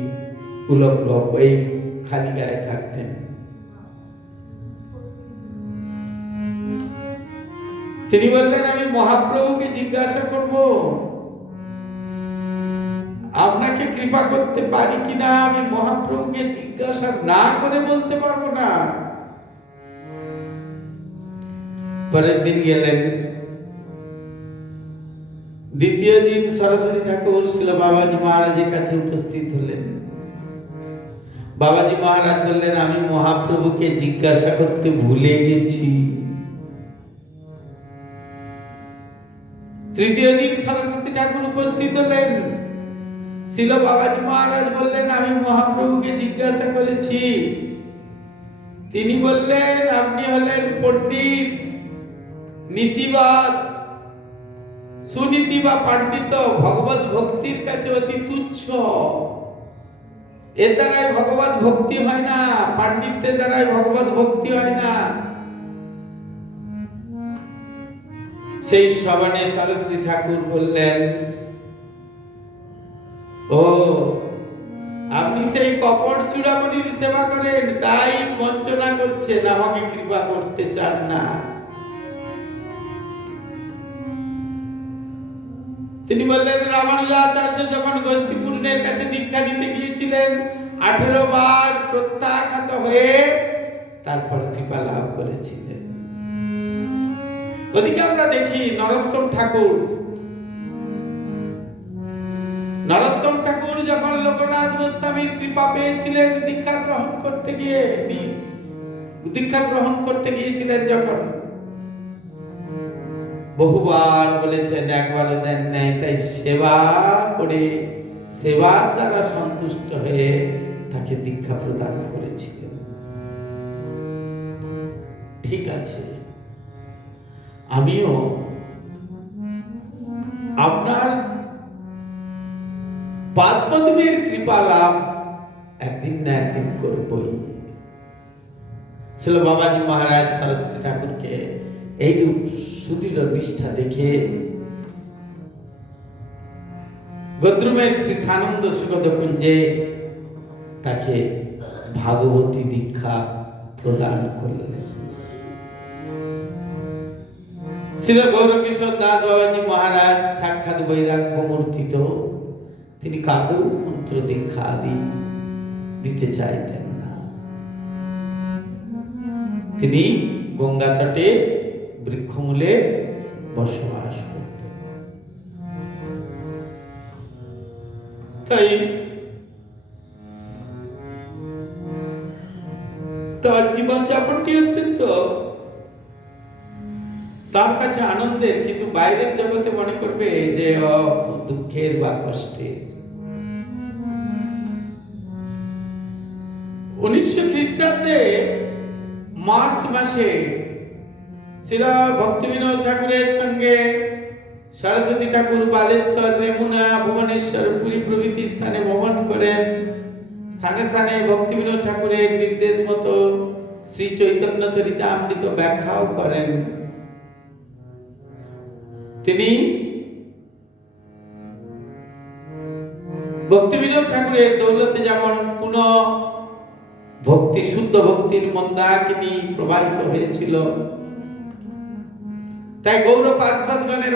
উলঙ্গ এই খালি গায়ে থাকতেন। তিনি বললেন, আমি মহাপ্রভুকে জিজ্ঞাসা করব, আপনাকে কৃপা করতে পারি কিনা, আমি মহাপ্রভুকে জিজ্ঞাসা না করে বলতে পারবো না। পরের দিন গেলেন, দ্বিতীয় দিন সরস্বতী ঠাকুর ছিল বাবাজি মহারাজের কাছে উপস্থিত হলেন। বাবাজি মহারাজ বললেন, আমি মহাপ্রভুকে জিজ্ঞাসা করতে ভুলে গেছি। তৃতীয় দিন সরস্বতী ঠাকুর উপস্থিত হলেন। ছিল বাবাজি মহারাজ বললেন, আমি মহাপ্রভুকে জিজ্ঞাসা করেছি। তিনি বললেন, আপনি হলেন পণ্ডিত, নীতিবাদ, সুনীতি বা পাণ্ডিত, ভগবত ভক্তির কাছে অতি তুচ্ছ। এর দ্বারাই ভগবত ভক্তি হয় না, পাণ্ডিত্যের দ্বারাই ভগবত ভক্তি হয় না। সেই শ্রবণে সরস্বতী ঠাকুর বললেন, ও আপনি সেই কপট চূড়ামণির সেবা করেন, তাই বঞ্চনা করছেন, আমাকে কৃপা করতে চান না। তিনি বললেন, রামানুজাচার্য যখন গোষ্ঠীপূর্ণের কাছে দীক্ষা নিতে গিয়েছিলেন, 18 বার প্রত্যাখ্যাত হয়ে তারপর কৃপা লাভ করেছিলেন। ওদিকে আমরা দেখি নরোত্তম ঠাকুর যখন লোকনাথ গোস্বামীর কৃপা পেয়েছিলেন, দীক্ষা গ্রহণ করতে গিয়েছিলেন, যখন বহুবার বলেছেন, একবারও দেন নাই, তাই সেবা করে সেবার দ্বারা সন্তুষ্ট হয়ে তাকে দীক্ষা প্রদান করেছিলেন। ঠিক আছে, আমিও আপনার পাদপদ্মের কৃপা লাভ একদিন না একদিন করবই। ছিল বাবাজি মহারাজ সরস্বতী ঠাকুরকে এইরূপ সুদৃঢ় নিষ্ঠা দেখে গদ্রুমের শ্রী সানন্দ সুগত কুঞ্জে তাকে ভাগবতী দীক্ষা প্রদান করলেন। শ্রী গৌরকিশোর দাস বাবাজি মহারাজ সাক্ষাৎ বৈরাগ্য মূর্তিত, তিনি কাকেও মন্ত্র দীক্ষা আদি দিতে চাইতেন না। তিনি গঙ্গা তটে বৃক্ষমূলে বসবাস করতেন। তাই তার জীবন যাপনটি অত্যন্ত তার কাছে আনন্দের, কিন্তু বাইরের জগতে মনে করবে যে খুব দুঃখের বা কষ্টের। 1900 খ্রিস্টাব্দে মার্চ মাসে শ্রীরা ভক্তিবিনোদ ঠাকুরের সঙ্গে সরস্বতী ঠাকুর বালেশ্বর, রেমুনা, ভুবনেশ্বর, পুরী প্রভৃতি স্থানে ভ্রমণ করেন। স্থানে স্থানে ভক্তিবিনোদ ঠাকুরের নির্দেশ মতো শ্রী চৈতন্য চরিতামৃত ব্যাখ্যাও করেন। তিনি ভক্তিবিনোদ ঠাকুরের দৌলতে যেমন পুনঃ ভক্তি, শুদ্ধ ভক্তির মন্দাকিনী প্রবাহিত হয়েছিল, তাই গৌর পার্ষদগণের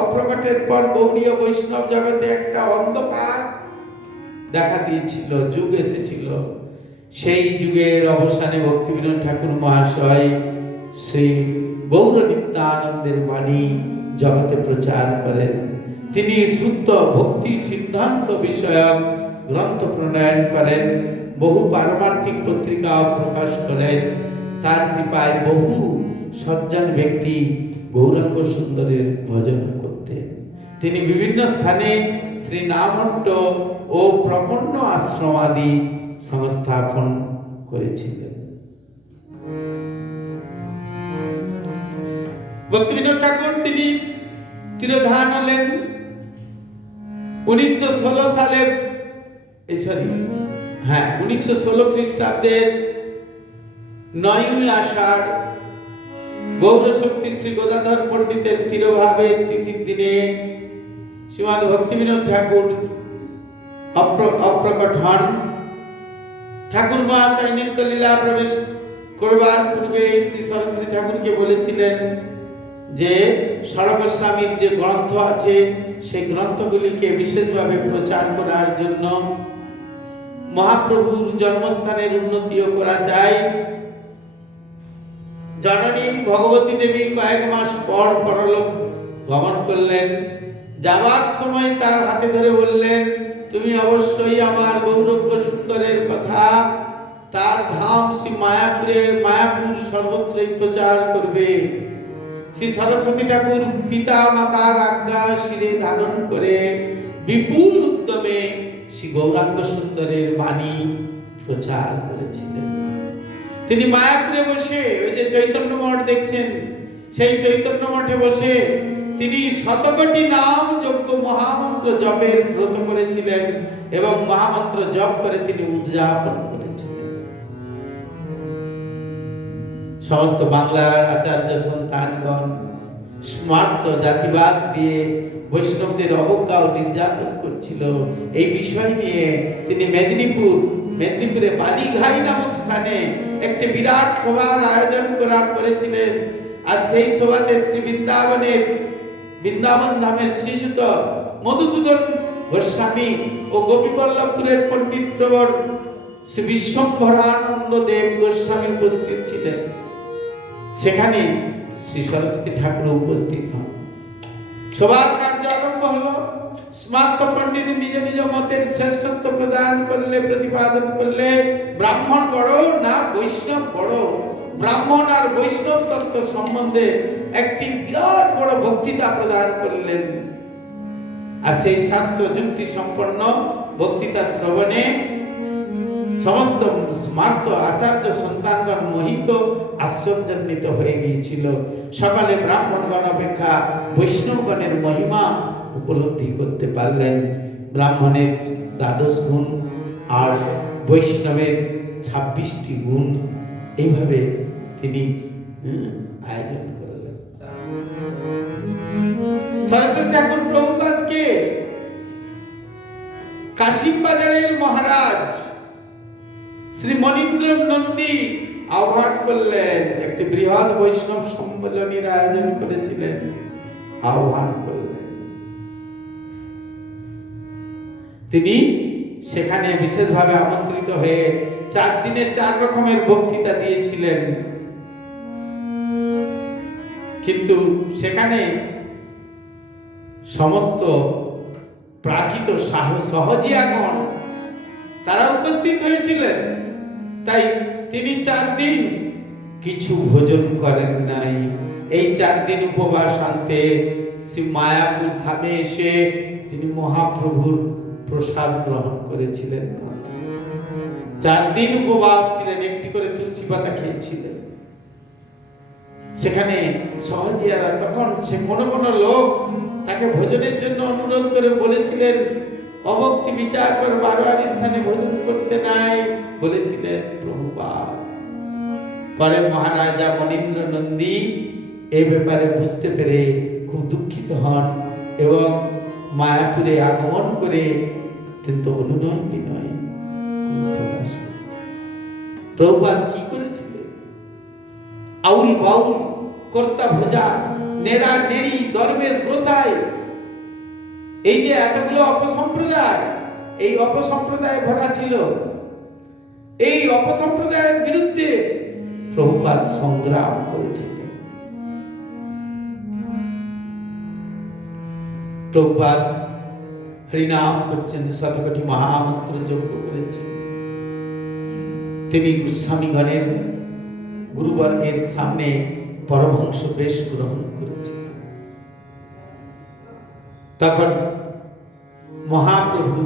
অপ্রকটের পর গৌড়ীয় বৈষ্ণব জগতে একটা অন্ধকার দেখা দিয়েছিল, যুগ এসেছিল। সেই যুগের অবসানে ভক্তিবিনোদ ঠাকুর মহাশয় শ্রী গৌর নিত্যানন্দের বাণী জগতে প্রচার করেন। তিনি শুদ্ধ ভক্তি সিদ্ধান্ত বিষয়ক গ্রন্থ প্রণয়ন করেন, বহু পারমার্থিক পত্রিকা প্রকাশ করেন। তার কৃপায় বহু সজ্জন ব্যক্তি গৌরাঙ্গ সুন্দরের ভজন করতেন। তিনি বিভিন্ন স্থানে শ্রী নামট্ট ও প্রপন্ন আশ্রম আদি সংস্থাপন করেছিলেন। ভক্তিবিনোদ ঠাকুর তিনি তিরোধান হলেন 1916 সালে, 1916 খ্রিস্টাব্দের 9ই আষাঢ় গৌরশক্তি শ্রী গদাধর পণ্ডিতের তিরোভাবের তিথির দিনে শ্রীমৎ ভক্তিবিনোদ ঠাকুর অপ্রকট হন। ঠাকুর মহাশয় নিত্যলীলা প্রবেশ করবার পূর্বে শ্রী সরস্বতী ঠাকুরকে বলেছিলেন যে সর্বস্বামীর যে গ্রন্থ আছে সেই গ্রন্থগুলিকে বিশেষভাবে প্রচার করার জন্য মহাপ্রভুর জন্মস্থানের উন্নতিও করা চাই। জননী ভগবতী দেবী কয়েক মাস পর পরলোক গমন করলেন। যাবার সময় তার হাতে ধরে বললেন, তুমি অবশ্যই আমার গৌরঙ্গ সুন্দরের কথা তার ধাম শ্রী মায়াপুর সর্বত্রই প্রচার করবে। শ্রী সরস্বতী ঠাকুর পিতা মাতার আজ্ঞা শিরে ধারণ করে বিপুল উদ্যমে শ্রী গৌরাঙ্গ সুন্দরের বাণী প্রচার করেছিলেন। তিনি মায়াপুরে বসে, ওই যে চৈতন্য মঠ দেখছেন, সেই চৈতন্য মঠে বসে তিনি শতকোটি নাম যজ্ঞ মহামন্ত্র জপের ব্রত করেছিলেন এবং মহামন্ত্র জপ করে তিনি উদযাপন করেছিলেন। সমস্ত বাংলার আচার্য সন্তানগণ স্মার্ত জাতিবাদ দিয়ে বৈষ্ণবদের অবজ্ঞা ও নির্যাতন করছিল। এই বিষয় নিয়ে তিনি মেদিনীপুরে বালিঘাই নামক স্থানে একটি বিরাট সভার আয়োজন করেছিলেন। আর সেই সভাতে শ্রী বৃন্দাবন ধামের শ্রীযুত মধুসূদন গোস্বামী ও গোপীবল্লভপুরের পণ্ডিত প্রবর শ্রী বিশ্বম্ভরানন্দ দেব গোস্বামী উপস্থিত ছিলেন। সেখানে শ্রী সরস্বতী ঠাকুর উপস্থিত হন। সবার কার্য আরম্ভ হলো। স্মার্ত পণ্ডিত নিজ নিজ মতের শ্রেষ্ঠত্ব প্রতিপাদন করলে ব্রাহ্মণ বড় না বৈষ্ণব বড়, ব্রাহ্মণ আর বৈষ্ণব তত্ত্ব সম্বন্ধে একটি বিরাট বড় বক্তৃতা প্রদান করলেন। আর সেই শাস্ত্র যুক্তি সম্পন্ন বক্তৃতা শ্রবণে সমস্ত স্মার্ত আচার্য সন্তানগণ মোহিত আশ্চর্যান্বিত হয়ে গিয়েছিল। সকালে ব্রাহ্মণগণ অপেক্ষা বৈষ্ণবগণের মহিমা উপলব্ধি করতে পারলেন। ব্রাহ্মণের 12 গুণ আর বৈষ্ণবের 26টি গুণ, এইভাবে তিনি আয়োজন করলেন। সরস্বতী ঠাকুর প্রভুপাদকে কাশিম বাজারের মহারাজ শ্রী মনীন্দ্র নন্দী আহ্বান করলেন, একটি বৃহৎ বৈষ্ণব সম্মেলনের আয়োজন করেছিলেন, আহ্বান করলেন। তিনি সেখানে বিশেষভাবে আমন্ত্রিত হয়ে 4 দিনে 4 রকমের বক্তৃতা দিয়েছিলেন। কিন্তু সেখানে সমস্ত প্রাকৃত সহজিয়াগণ তারা উপস্থিত হয়েছিলেন। তাই তিনি 4 দিন কিছু ভোজন করেন নাই। এই 4 দিন উপবাস আনতে শ্রী মায়াপুর ধামে এসে তিনি মহাপ্রভুর প্রসাদ গ্রহণ করেছিলেন। 4 দিন উপবাস ছিলেন, একটি করে তুলসী পাতা খেয়েছিলেন। সেখানে সহজিয়ারা তখন সে কোনো লোক তাকে ভোজনের জন্য অনুরোধ করে বলেছিলেন, অভক্তি বিচার করে বারোয়ারি স্থানে ভোজন করতে নাই বলেছিলেন প্রভুপাদ। পরে মহারাজা মনীন্দ্র নন্দী এই ব্যাপারে বুঝতে পেরে খুব দুঃখিত হন এবং মায়াপুরে আগমন করে অত্যন্ত অনুনয় বিনয় প্রকাশ করেছেন। প্রভুপাদ কি করেছিলেন? আউল বাউল, কর্তা ভোজা, নেড়া নেড়ি, দরবেশ গোসাই, এই যে এতগুলো অপসম্প্রদায়, এই অপসম্প্রদায় ভরা ছিল। এই অপসম্প্রদায়ের বিরুদ্ধে প্রভুপাদ সংগ্রাম করেছিলেন। প্রভুপাদ হরিনাম করছেন, শতকোটি মহামন্ত্র যজ্ঞ করেছেন। তিনি গোস্বামীগণের গুরুবর্গের সামনে পরমহংস বেশ গ্রহণ করেছেন। তখন মহাপ্রভু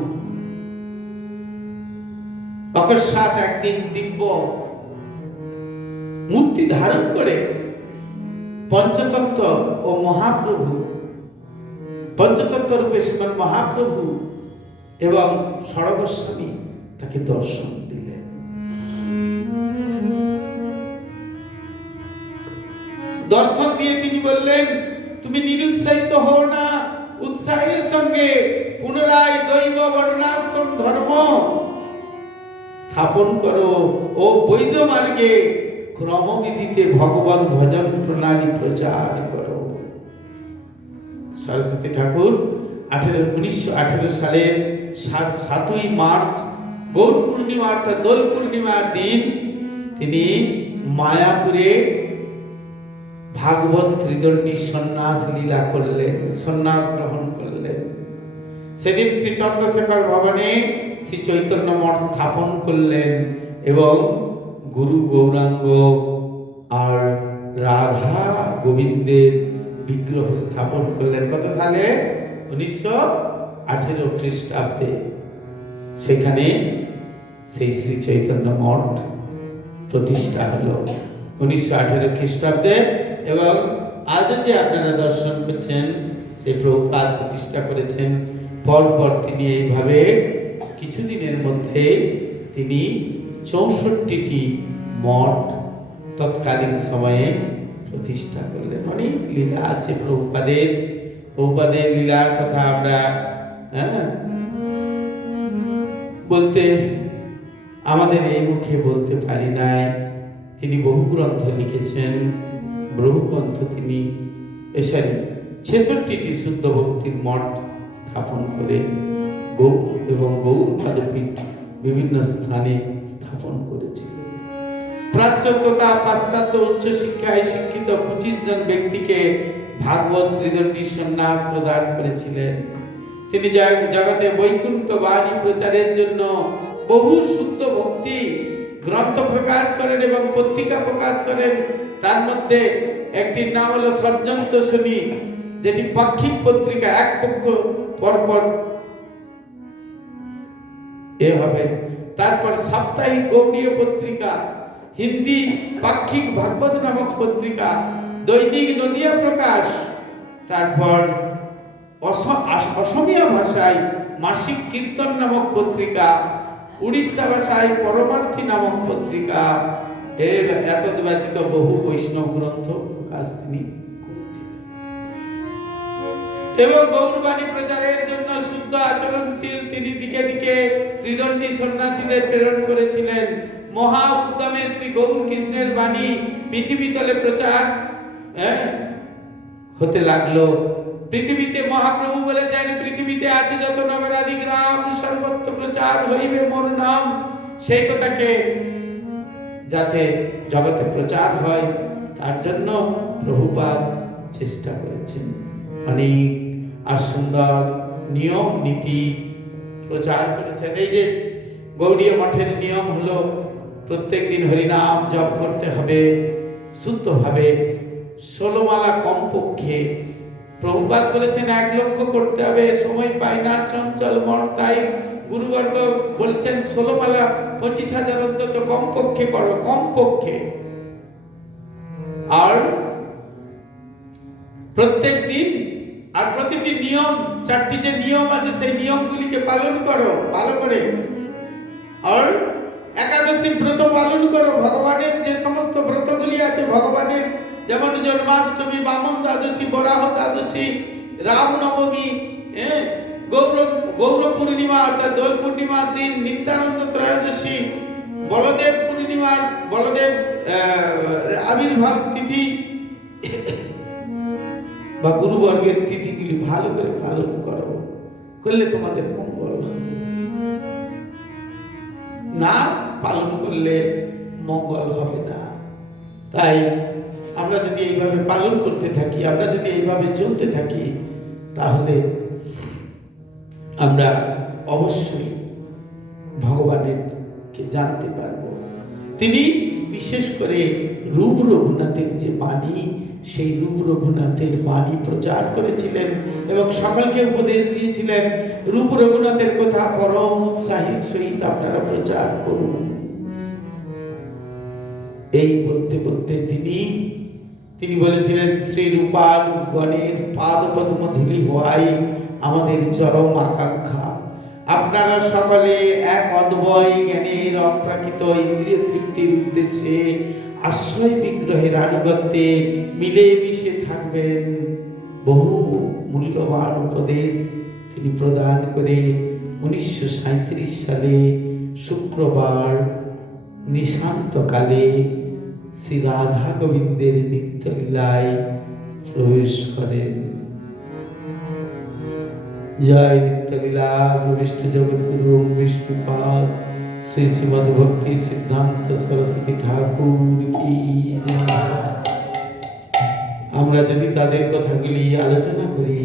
অকস্মাৎ একদিন দিব্য মূর্তি ধারণ করে পঞ্চতত্ত্ব ও মহাপ্রভু, পঞ্চতত্ত্ব রূপে শ্রীমান মহাপ্রভু এবং ষড়গোস্বামী তাকে দর্শন দিলেন। দর্শন দিয়ে তিনি বললেন, তুমি নিরুৎসাহিত হও না, উৎসাহের সঙ্গে পুনরায় দৈব বর্ণাশ্রম ধর্ম স্থাপন করো ও বৈধ মার্গে ক্রমবিধিতে ভগবান ভজন প্রণালী প্রচার করো। সরস্বতী ঠাকুর 1918 সালের 7ই মার্চ গৌর পূর্ণিমা অর্থাৎ দোল পূর্ণিমার দিন তিনি মায়াপুরে ভাগবত ত্রিদণ্ডী সন্ন্যাস লীলা করলেন, সন্ন্যাস গ্রহণ করলেন। সেদিন শ্রী চন্দ্রশেখর ভবনে শ্রী চৈতন্য মঠ স্থাপন করলেন এবং গুরু গৌরাঙ্গ আর রাধা গোবিন্দের বিগ্রহ স্থাপন করলেন। কত সালে? 1918 খ্রিস্টাব্দে। সেখানে সেই শ্রী চৈতন্য মঠ প্রতিষ্ঠা হলো 1918 খ্রিস্টাব্দে এবং আজও যে আপনারা দর্শন করছেন সেই প্রভুপাদ প্রতিষ্ঠা করেছেন। পরপর তিনি এইভাবে কিছুদিনের মধ্যে তিনি 64টি মঠ তৎকালীন সময়ে প্রতিষ্ঠা করলেন। অনেক লীলা আছে প্রভুপাদের। প্রভুপাদের লীলার কথা আমরা বলতে আমাদের এই মুখে বলতে পারি নাই। তিনি বহু গ্রন্থ লিখেছেন, বহু গ্রন্থ তিনি 66টি শুদ্ধ ভক্তির মঠ স্থাপন করে গৌর এবং গৌর পাদপীঠ বিভিন্ন স্থানে স্থাপন করেছিলেন। প্রাচ্য তথা পাশ্চাত্য উচ্চ শিক্ষায় শিক্ষিত 25 জন ব্যক্তিকে ভাগবত ত্রিদণ্ডী সন্ন্যাস প্রদান করেছিলেন। তিনি জগতে বৈকুণ্ঠ বাণী প্রচারের জন্য বহু শুদ্ধ ভক্তি গ্রন্থ প্রকাশ করেন এবং পত্রিকা প্রকাশ করেন। তার মধ্যে একটির নাম হলো সর্জন্তোষণী, যেটি পাক্ষিক পত্রিকা, এক পক্ষ পরপর এ হবে। তারপর সাপ্তাহিক গৌড়ীয় পত্রিকা, হিন্দি পাক্ষিক ভাগবত নামক পত্রিকা, দৈনিক নদিয়া প্রকাশ, তারপর অসমীয়া ভাষায় মাসিক কীর্তন নামক পত্রিকা, উড়িষ্যা ভাষায় পরমার্থী নামক পত্রিকা, এত ব্যতীত বহু বৈষ্ণব গ্রন্থ প্রকাশ তিনি করেছিলেন। এবং গৌরবাণী প্রচারের জন্য শুদ্ধ আচরণশীল তিনি দিকে দিকে ত্রিদণ্ডী সন্ন্যাসীদের প্রেরণ করেছিলেন। মহা উদ্যমে শ্রী গৌর কৃষ্ণের বাণী পৃথিবী তলে প্রচার হতে লাগলো। পৃথিবীতে মহাপ্রভু বলেছেন, পৃথিবীতে আছে যত নগরাদি গ্রাম, সর্বত্র প্রচার হইবে মোর নাম। সেই কথাকে যাতে জগতে প্রচার হয় তার জন্য প্রভুপাদ চেষ্টা করেছেন। অনেক আর সুন্দর নিয়ম নীতি প্রচার করেছেন। এই যে গৌড়ীয় মঠের নিয়ম হলো প্রত্যেক দিন হরিনাম জপ করতে হবে শুদ্ধভাবে, 16 মালা কমপক্ষে। প্রভুপাদ বলেছেন 1 লক্ষ করতে হবে, সময় পাই না, চঞ্চল মন, তাই গুরুবর্গ বলছেন 16 মালা 25,000 অন্তত কমপক্ষে করো, কমপক্ষে। আর প্রত্যেক দিন আর প্রতিটি নিয়ম, 4টি যে নিয়ম আছে সেই নিয়মগুলিকে পালন করো ভালো করে। আর একাদশী ব্রত পালন করো, ভগবানের যে সমস্ত ব্রতগুলি আছে ভগবানের, যেমন জন্মাষ্টমী, বামন দ্বাদশী, বরাহ দ্বাদশী, রামনবমী, গৌর পূর্ণিমা অর্থাৎ দোল পূর্ণিমার দিন, নিত্যানন্দ ত্রয়োদশী, বলদেব পূর্ণিমার বলদেব আবির্ভাব তিথি বা গুরুবর্গের তিথিগুলি ভালো করে পালন করো, করলে তোমাদের মঙ্গল হবে। না পালন করলে মঙ্গল হবে না। তাই আমরা যদি এইভাবে পালন করতে থাকি, আমরা যদি এইভাবে চলতে থাকি, তাহলে আমরা অবশ্যই ভগবানেরকে জানতে পারবো। তিনি বিশেষ করে রূপ রঘুনাথের যে বাণী, সেই রূপ রঘুনাথের বাণী প্রচার করেছিলেন এবং সকলকে উপদেশ দিয়েছিলেন, রূপ রঘুনাথের কথা পরম উৎসাহের সহিত আপনারা প্রচার করুন। এই বলতে বলতে তিনি বলেছিলেন, শ্রী রূপানুগণের পাদ পদ্ম ধূলি হওয়াই আমাদের চরম আকাঙ্ক্ষা। আপনারা সকলে এক অদ্বয় জ্ঞানের অপ্রাকৃত ইন্দ্রিয় তৃপ্তির উদ্দেশ্যে আশ্রয় বিগ্রহের আনুগত্যে মিলে মিশে থাকবেন। বহু মূল্যবান উপদেশ তিনি প্রদান করে 1937 সালে শুক্রবার নিশান্তকালে শ্রী রাধা গোবিন্দের নিত্যলীলায় প্রবেশ করেন। জয় নিত্যলীলা প্রবিষ্ট জগৎগুরু বিষ্ণুপাদ শ্রী শ্রীমদ ভক্তি সিদ্ধান্ত সরস্বতী ঠাকুর কি জয়। আমরা যদি তাদের কথাগুলি আলোচনা করি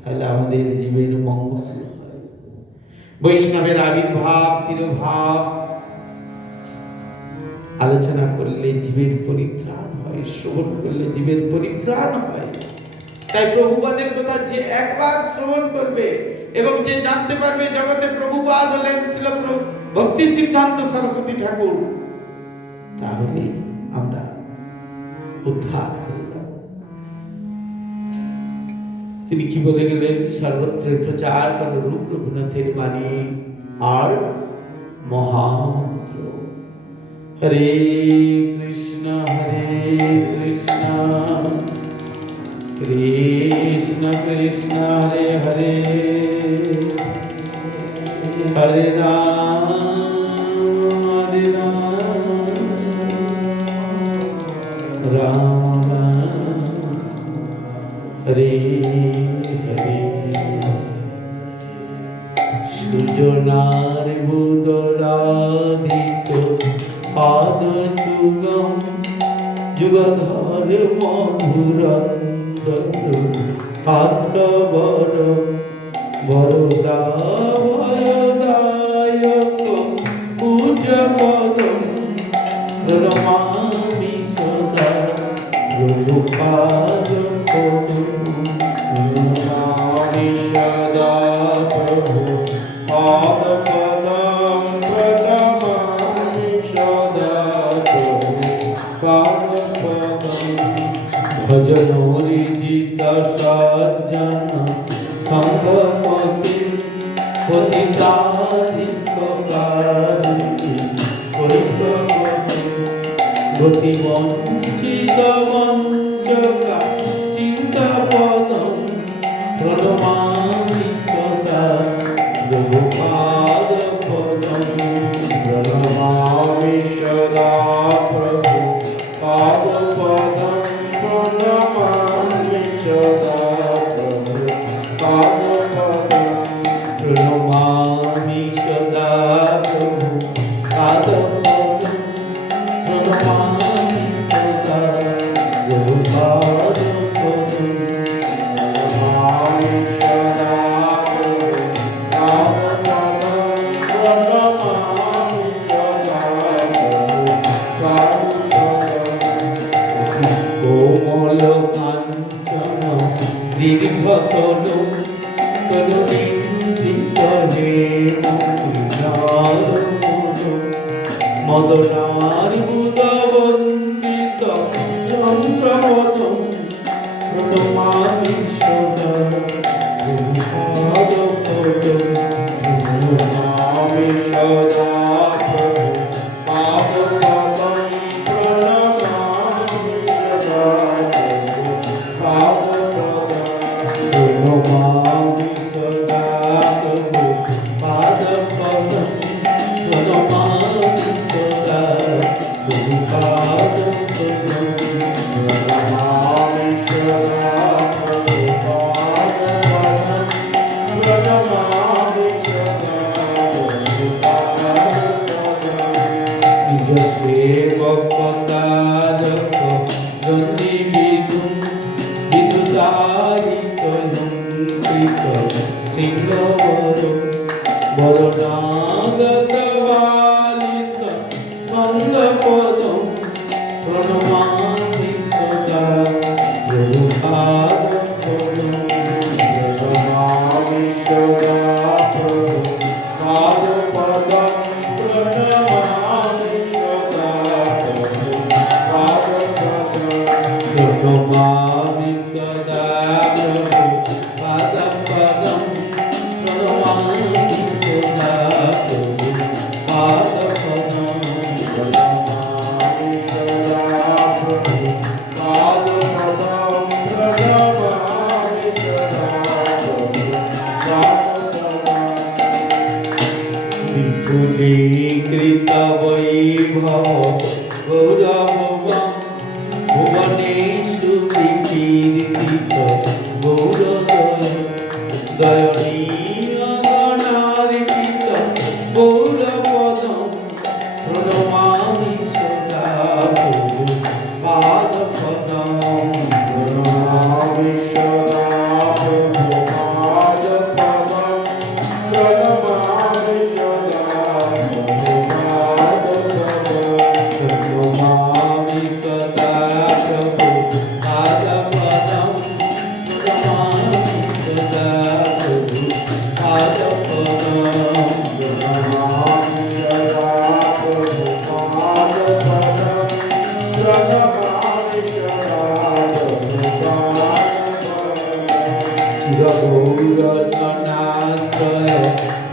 তাহলে আমাদের জীবনের মঙ্গল হয়। বৈষ্ণবের আবির্ভাব, তিরোভাব আলোচনা করলে জীবের পরিত্রাণ হয়, শ্রবণ করলে জীবের পরিত্রাণ হয়। তাই প্রভুপাদের কথা যে একবার শ্রবণ করবে এবং যে জানতে পারবে জগতে প্রভুপাদ হলেন ছিল ভক্তি সিদ্ধান্ত সরস্বতী ঠাকুর, তাহলে আমরা উদ্ধার হয়ে যাব। তিনি কি বলে গেলেন, সর্বত্র প্রচার করো রূপ রঘুনাথের বাণী আর মহামন্ত্র। হরে কৃষ্ণ কৃষ্ণ কৃষ্ণ হরে হরে, হরে রাম রাম হরে হরে। সুজনার বুদরাদিত পাদ যুগম যুগধর মধুরন্দর পাত্র বর বরদায়ক পূজ পদম প্রণমামি সদা প্রভুপাদ প্রণমামি সদা প্রভুপাদ পদম প্রণমামি সদা প্রভুপাদ পদম। ভজনোরিজিত সজ্জন সংগমতি পতিতাধিকারিণী কৈতবতী গতিবঞ্চিত বঞ্চকা চিন্তাপদম প্রণমামি সদা প্রভু পাদপদ্ম প্রণমামি সদা প্রভু পাদপদ্ম প্রণমামি সদা প্রভু পাদপদ্ম প্রণমামি সদা প্রভু পাদপদ্ম কোমল কাঞ্চন দীর্ঘতনু মদনার বুদবন্দিত চন্দ্রপদ প্রণমামি সদা পাদপদ প্রণমামি সদা পাদপদ প্রণমামি সদা পাদপদ প্রণমামি সদা প্রভু পাদপদ প্রণমামি সদা প্রভু পাদপদ প্রণমামি সদা প্রভু পাদপদ প্রণমামি সদা প্রভু পাদপদ নিজ সেবকতারক নন্দী বিদুন বিদুতারিত নন্দিত সিংহবর বরনাগতবালিস সঙ্গপদ প্রণমামি সদা প্রভু পাদপদ প্রণমামি সদা প্রভু পাদপদ প্রণমামি সদা প্রভু পাদপদ প্রণমামি সদা প্রভু পাদপদম প্রণমামি সদা প্রভু পাদপদম প্রণমামি সদা প্রভু পাদপদম প্রণমামি সদা প্রভু পাদপদম বিপুলীকৃত বৈভব গৌরবম ভুবনেষু বিকীর্তিত গৌরদয় দয়নীয় গণার্পিত গৌরপদম প্রণমামি সদা প্রভু পাদপদম প্রণমামি সদা প্রভু পাদপদম প্রণমামি সদা প্রভু পাদপদম প্রণমামি সদা প্রভু পাদপদম প্রণমামি সদা প্রভু পাদপদম প্রণমামি সদা প্রভু পাদপদম প্রণমামি সদা প্রভু পাদপদম চিরগৌরজনাশ্রয়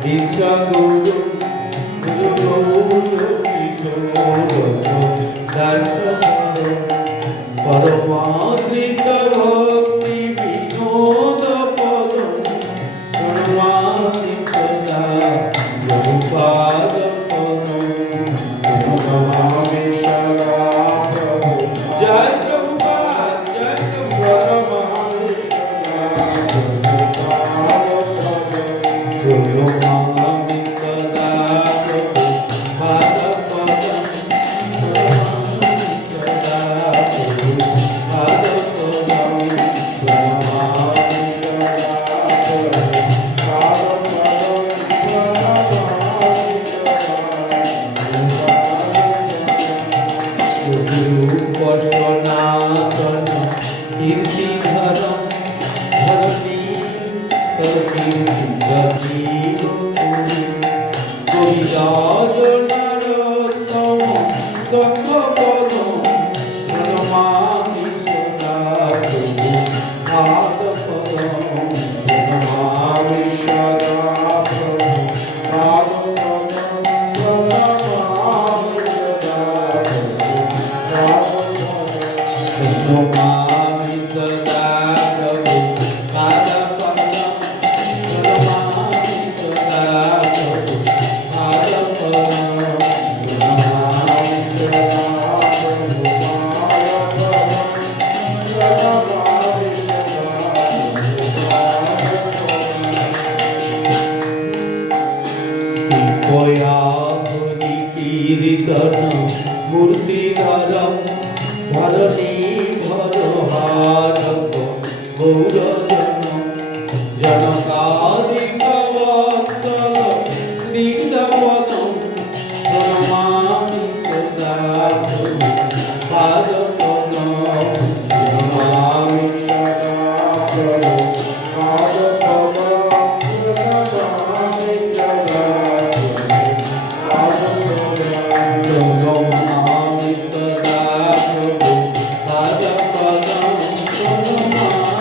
বিশ্বগুরু গুরু কিশোর দাস পরমাদৃত ভক্তি বিনোদ পদ প্রণমামি সদা প্রভু পাদপদ প্রণমামি সদা প্রভু জয় প্রভুপাদ জয় প্রণমামি সদা প্রভু পাদপদ প্রণমামি সদা প্রভু পাদপদ প্রণমামি সদা প্রভু পাদপদ প্রণমামি সদা প্রভু পাদপদ প্রণমামি সদা রূপ সনাতন কীর্তিধর ধরণী কীর্তি কবিরাজ নরোত্তম সখপদ প্রণমামি সদা প্রভু পাদপদ প্রণমামি সদা প্রভু পাদপদ প্রণমামি সদা প্রভু পাদপদ প্রণমামি সদা প্রভু পাদপদ প্রণমামি সদা প্রভু পাদপদ গৌরজন জনকাদিক বৎসল স্নিগ্ধপদম প্রণমামি সদা প্রভু পাদপদ্ম প্রণমামি সদা প্রভু পাদপদ্ম প্রণমামি সদা প্রণমামি সদা প্রভু পাদপদ্ম প্রণমামি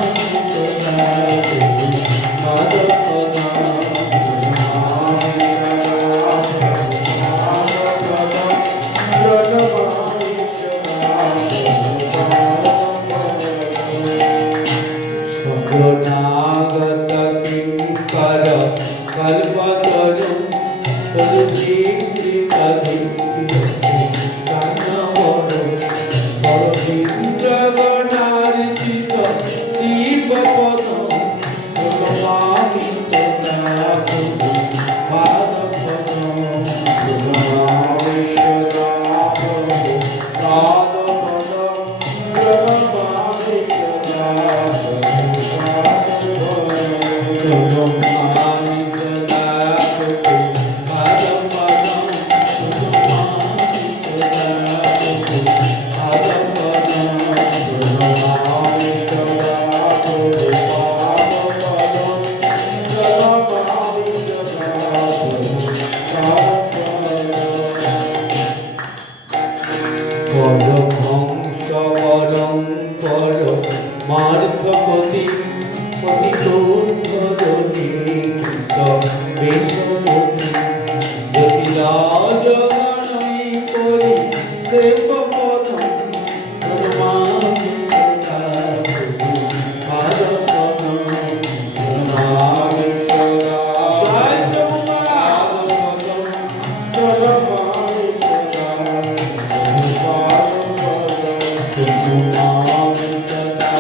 সদা প্রভু শরণাগত কিঙ্কর কল্পতরু রবীন্দ্রগণার্চিত দীপপদ প্রণমামি সদা প্রভু পাদপদ প্রণমামি সদা প্রভু পাদপদ প্রণমামি সদা প্রভু প্রণমামি সদা প্রভু পাদপদ প্রণমামি সদা প্রভু পাদপদ প্রণমামি সদা প্রভু মার্থপতি পতিতোদ্ধরণী বেশপতি জ্যোতিরাজগণই করি সেবপদ প্রণমামি সদা প্রভু পাদপদ প্রণমামি সদা পাদপদ প্রণমামি সদা প্রভু পাদপদ প্রণমামি সদা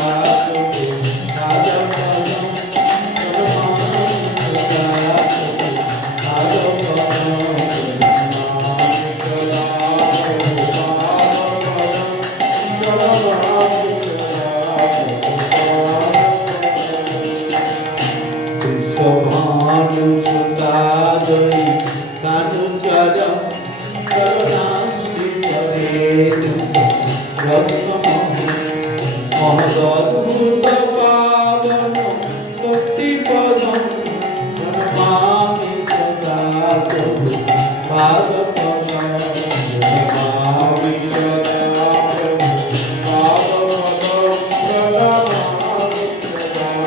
প্রভু পাদপদ প্রণমামি সদা প্রভু পাদপদ প্রণমামি সদা প্রভু কৃষ্ণভানুসুতাদয়ী কানুচরম করুণাশ্রীতরে মহদদ্ভুত পাবন ভক্তিপদম প্রণমামি সদা প্রভু পাদপদ প্রণমামি সদা প্রভু পাদপদ প্রণমামি সদা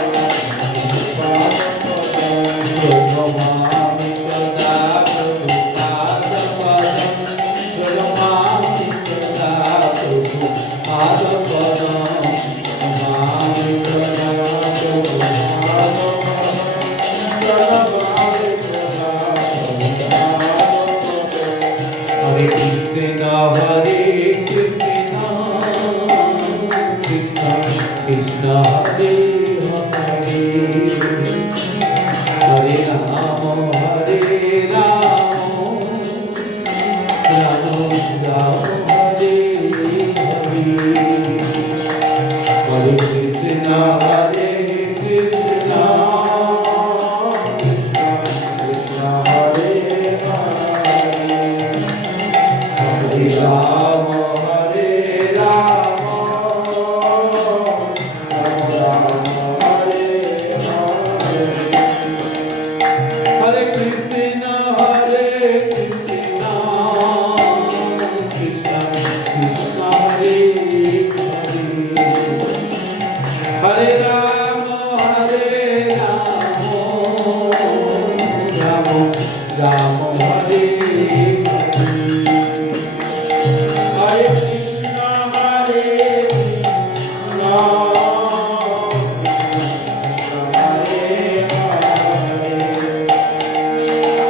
প্রণমামি সদা প্রভু পাদপদ প্রণমামি সদা প্রভু পাদপদ প্রণমামি সদা প্রভু পাদপদ প্রণমামি সদা হরে কৃষ্ণ হরে কৃষ্ণ কৃষ্ণ কৃষ্ণ হরে হরে হরে রাম রাম রাম হরে হরে হরে কৃষ্ণ হরে কৃষ্ণ কৃষ্ণ কৃষ্ণ হরে হরে হরে রাম রাম রাম হরে হরে হরে কৃষ্ণ কৃষ্ণ কৃষ্ণ হরে হরে হরে রাম রাম রাম হরে হরে হরে কৃষ্ণ হরে কৃষ্ণ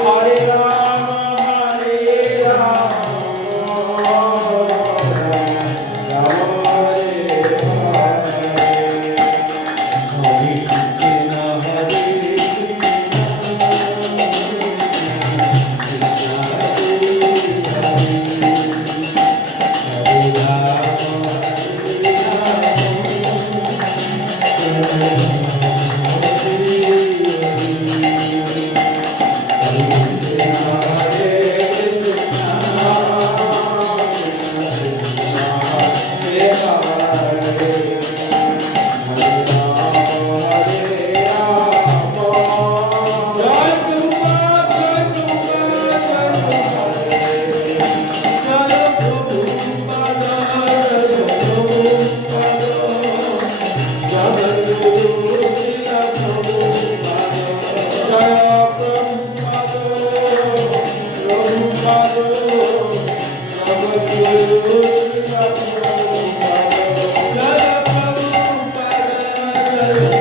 হরে রাম রাম হরে হরে জয় প্রভুপাদ, জয় প্রভুপাদ, জয় প্রভুপাদ, জয় প্রভুপাদ, জগদ্গুরু শিলা প্রভুপাদ, জয় প্রভুপাদ, প্রভুপাদ, জগদ্গুরু শিলা প্রভুপাদ, জয় প্রভুপাদ, জয় প্রভুপাদ।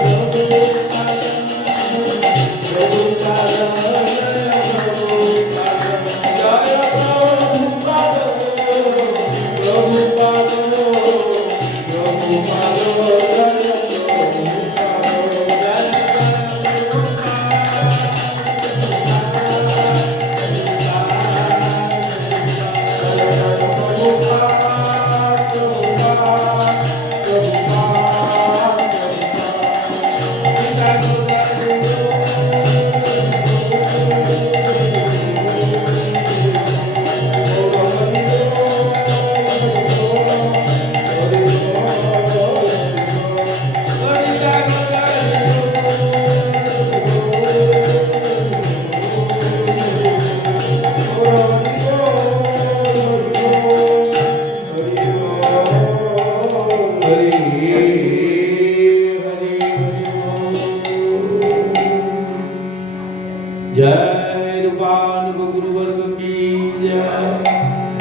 जय रूपानुग गुरुवर्ग की जय,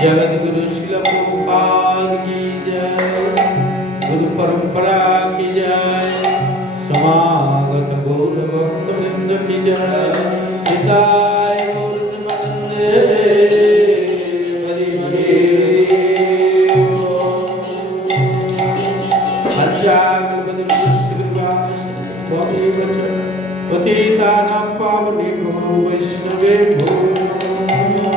जगत गुरु शिल प्रभुपाद की जय, गुरु परंपरा की जय, समागत गौर भक्त वृंद की जय, हिताय गौर प्रेमानंदे हरि हरि पतितानां पावनेभ्यो वैष्णवेभ्यो नमो।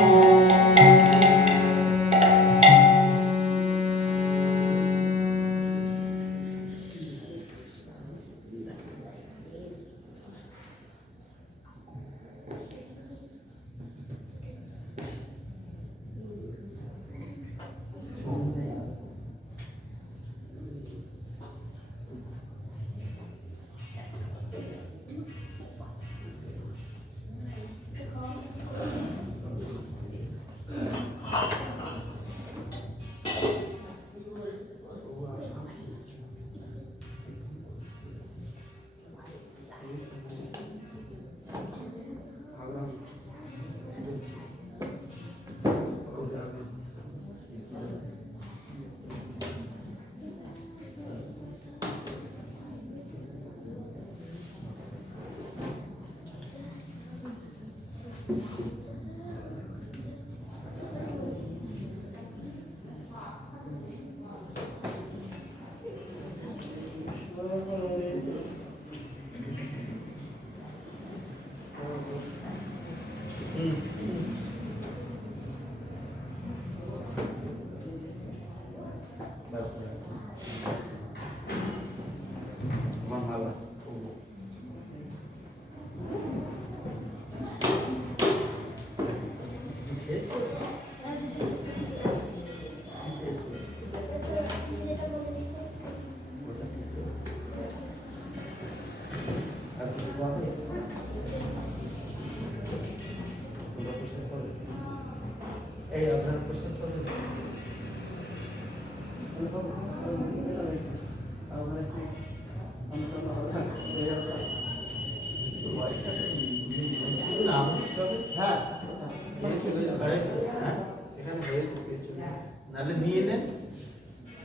নাহলে নিয়ে নেন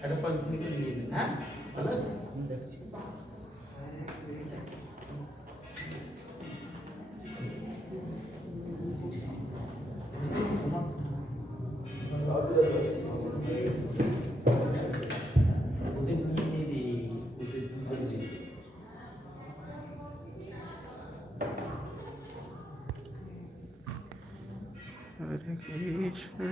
একটা পলিথিন করে নিয়ে নেন হ্যাঁ ভালো আছে দেখছি Hare Krishna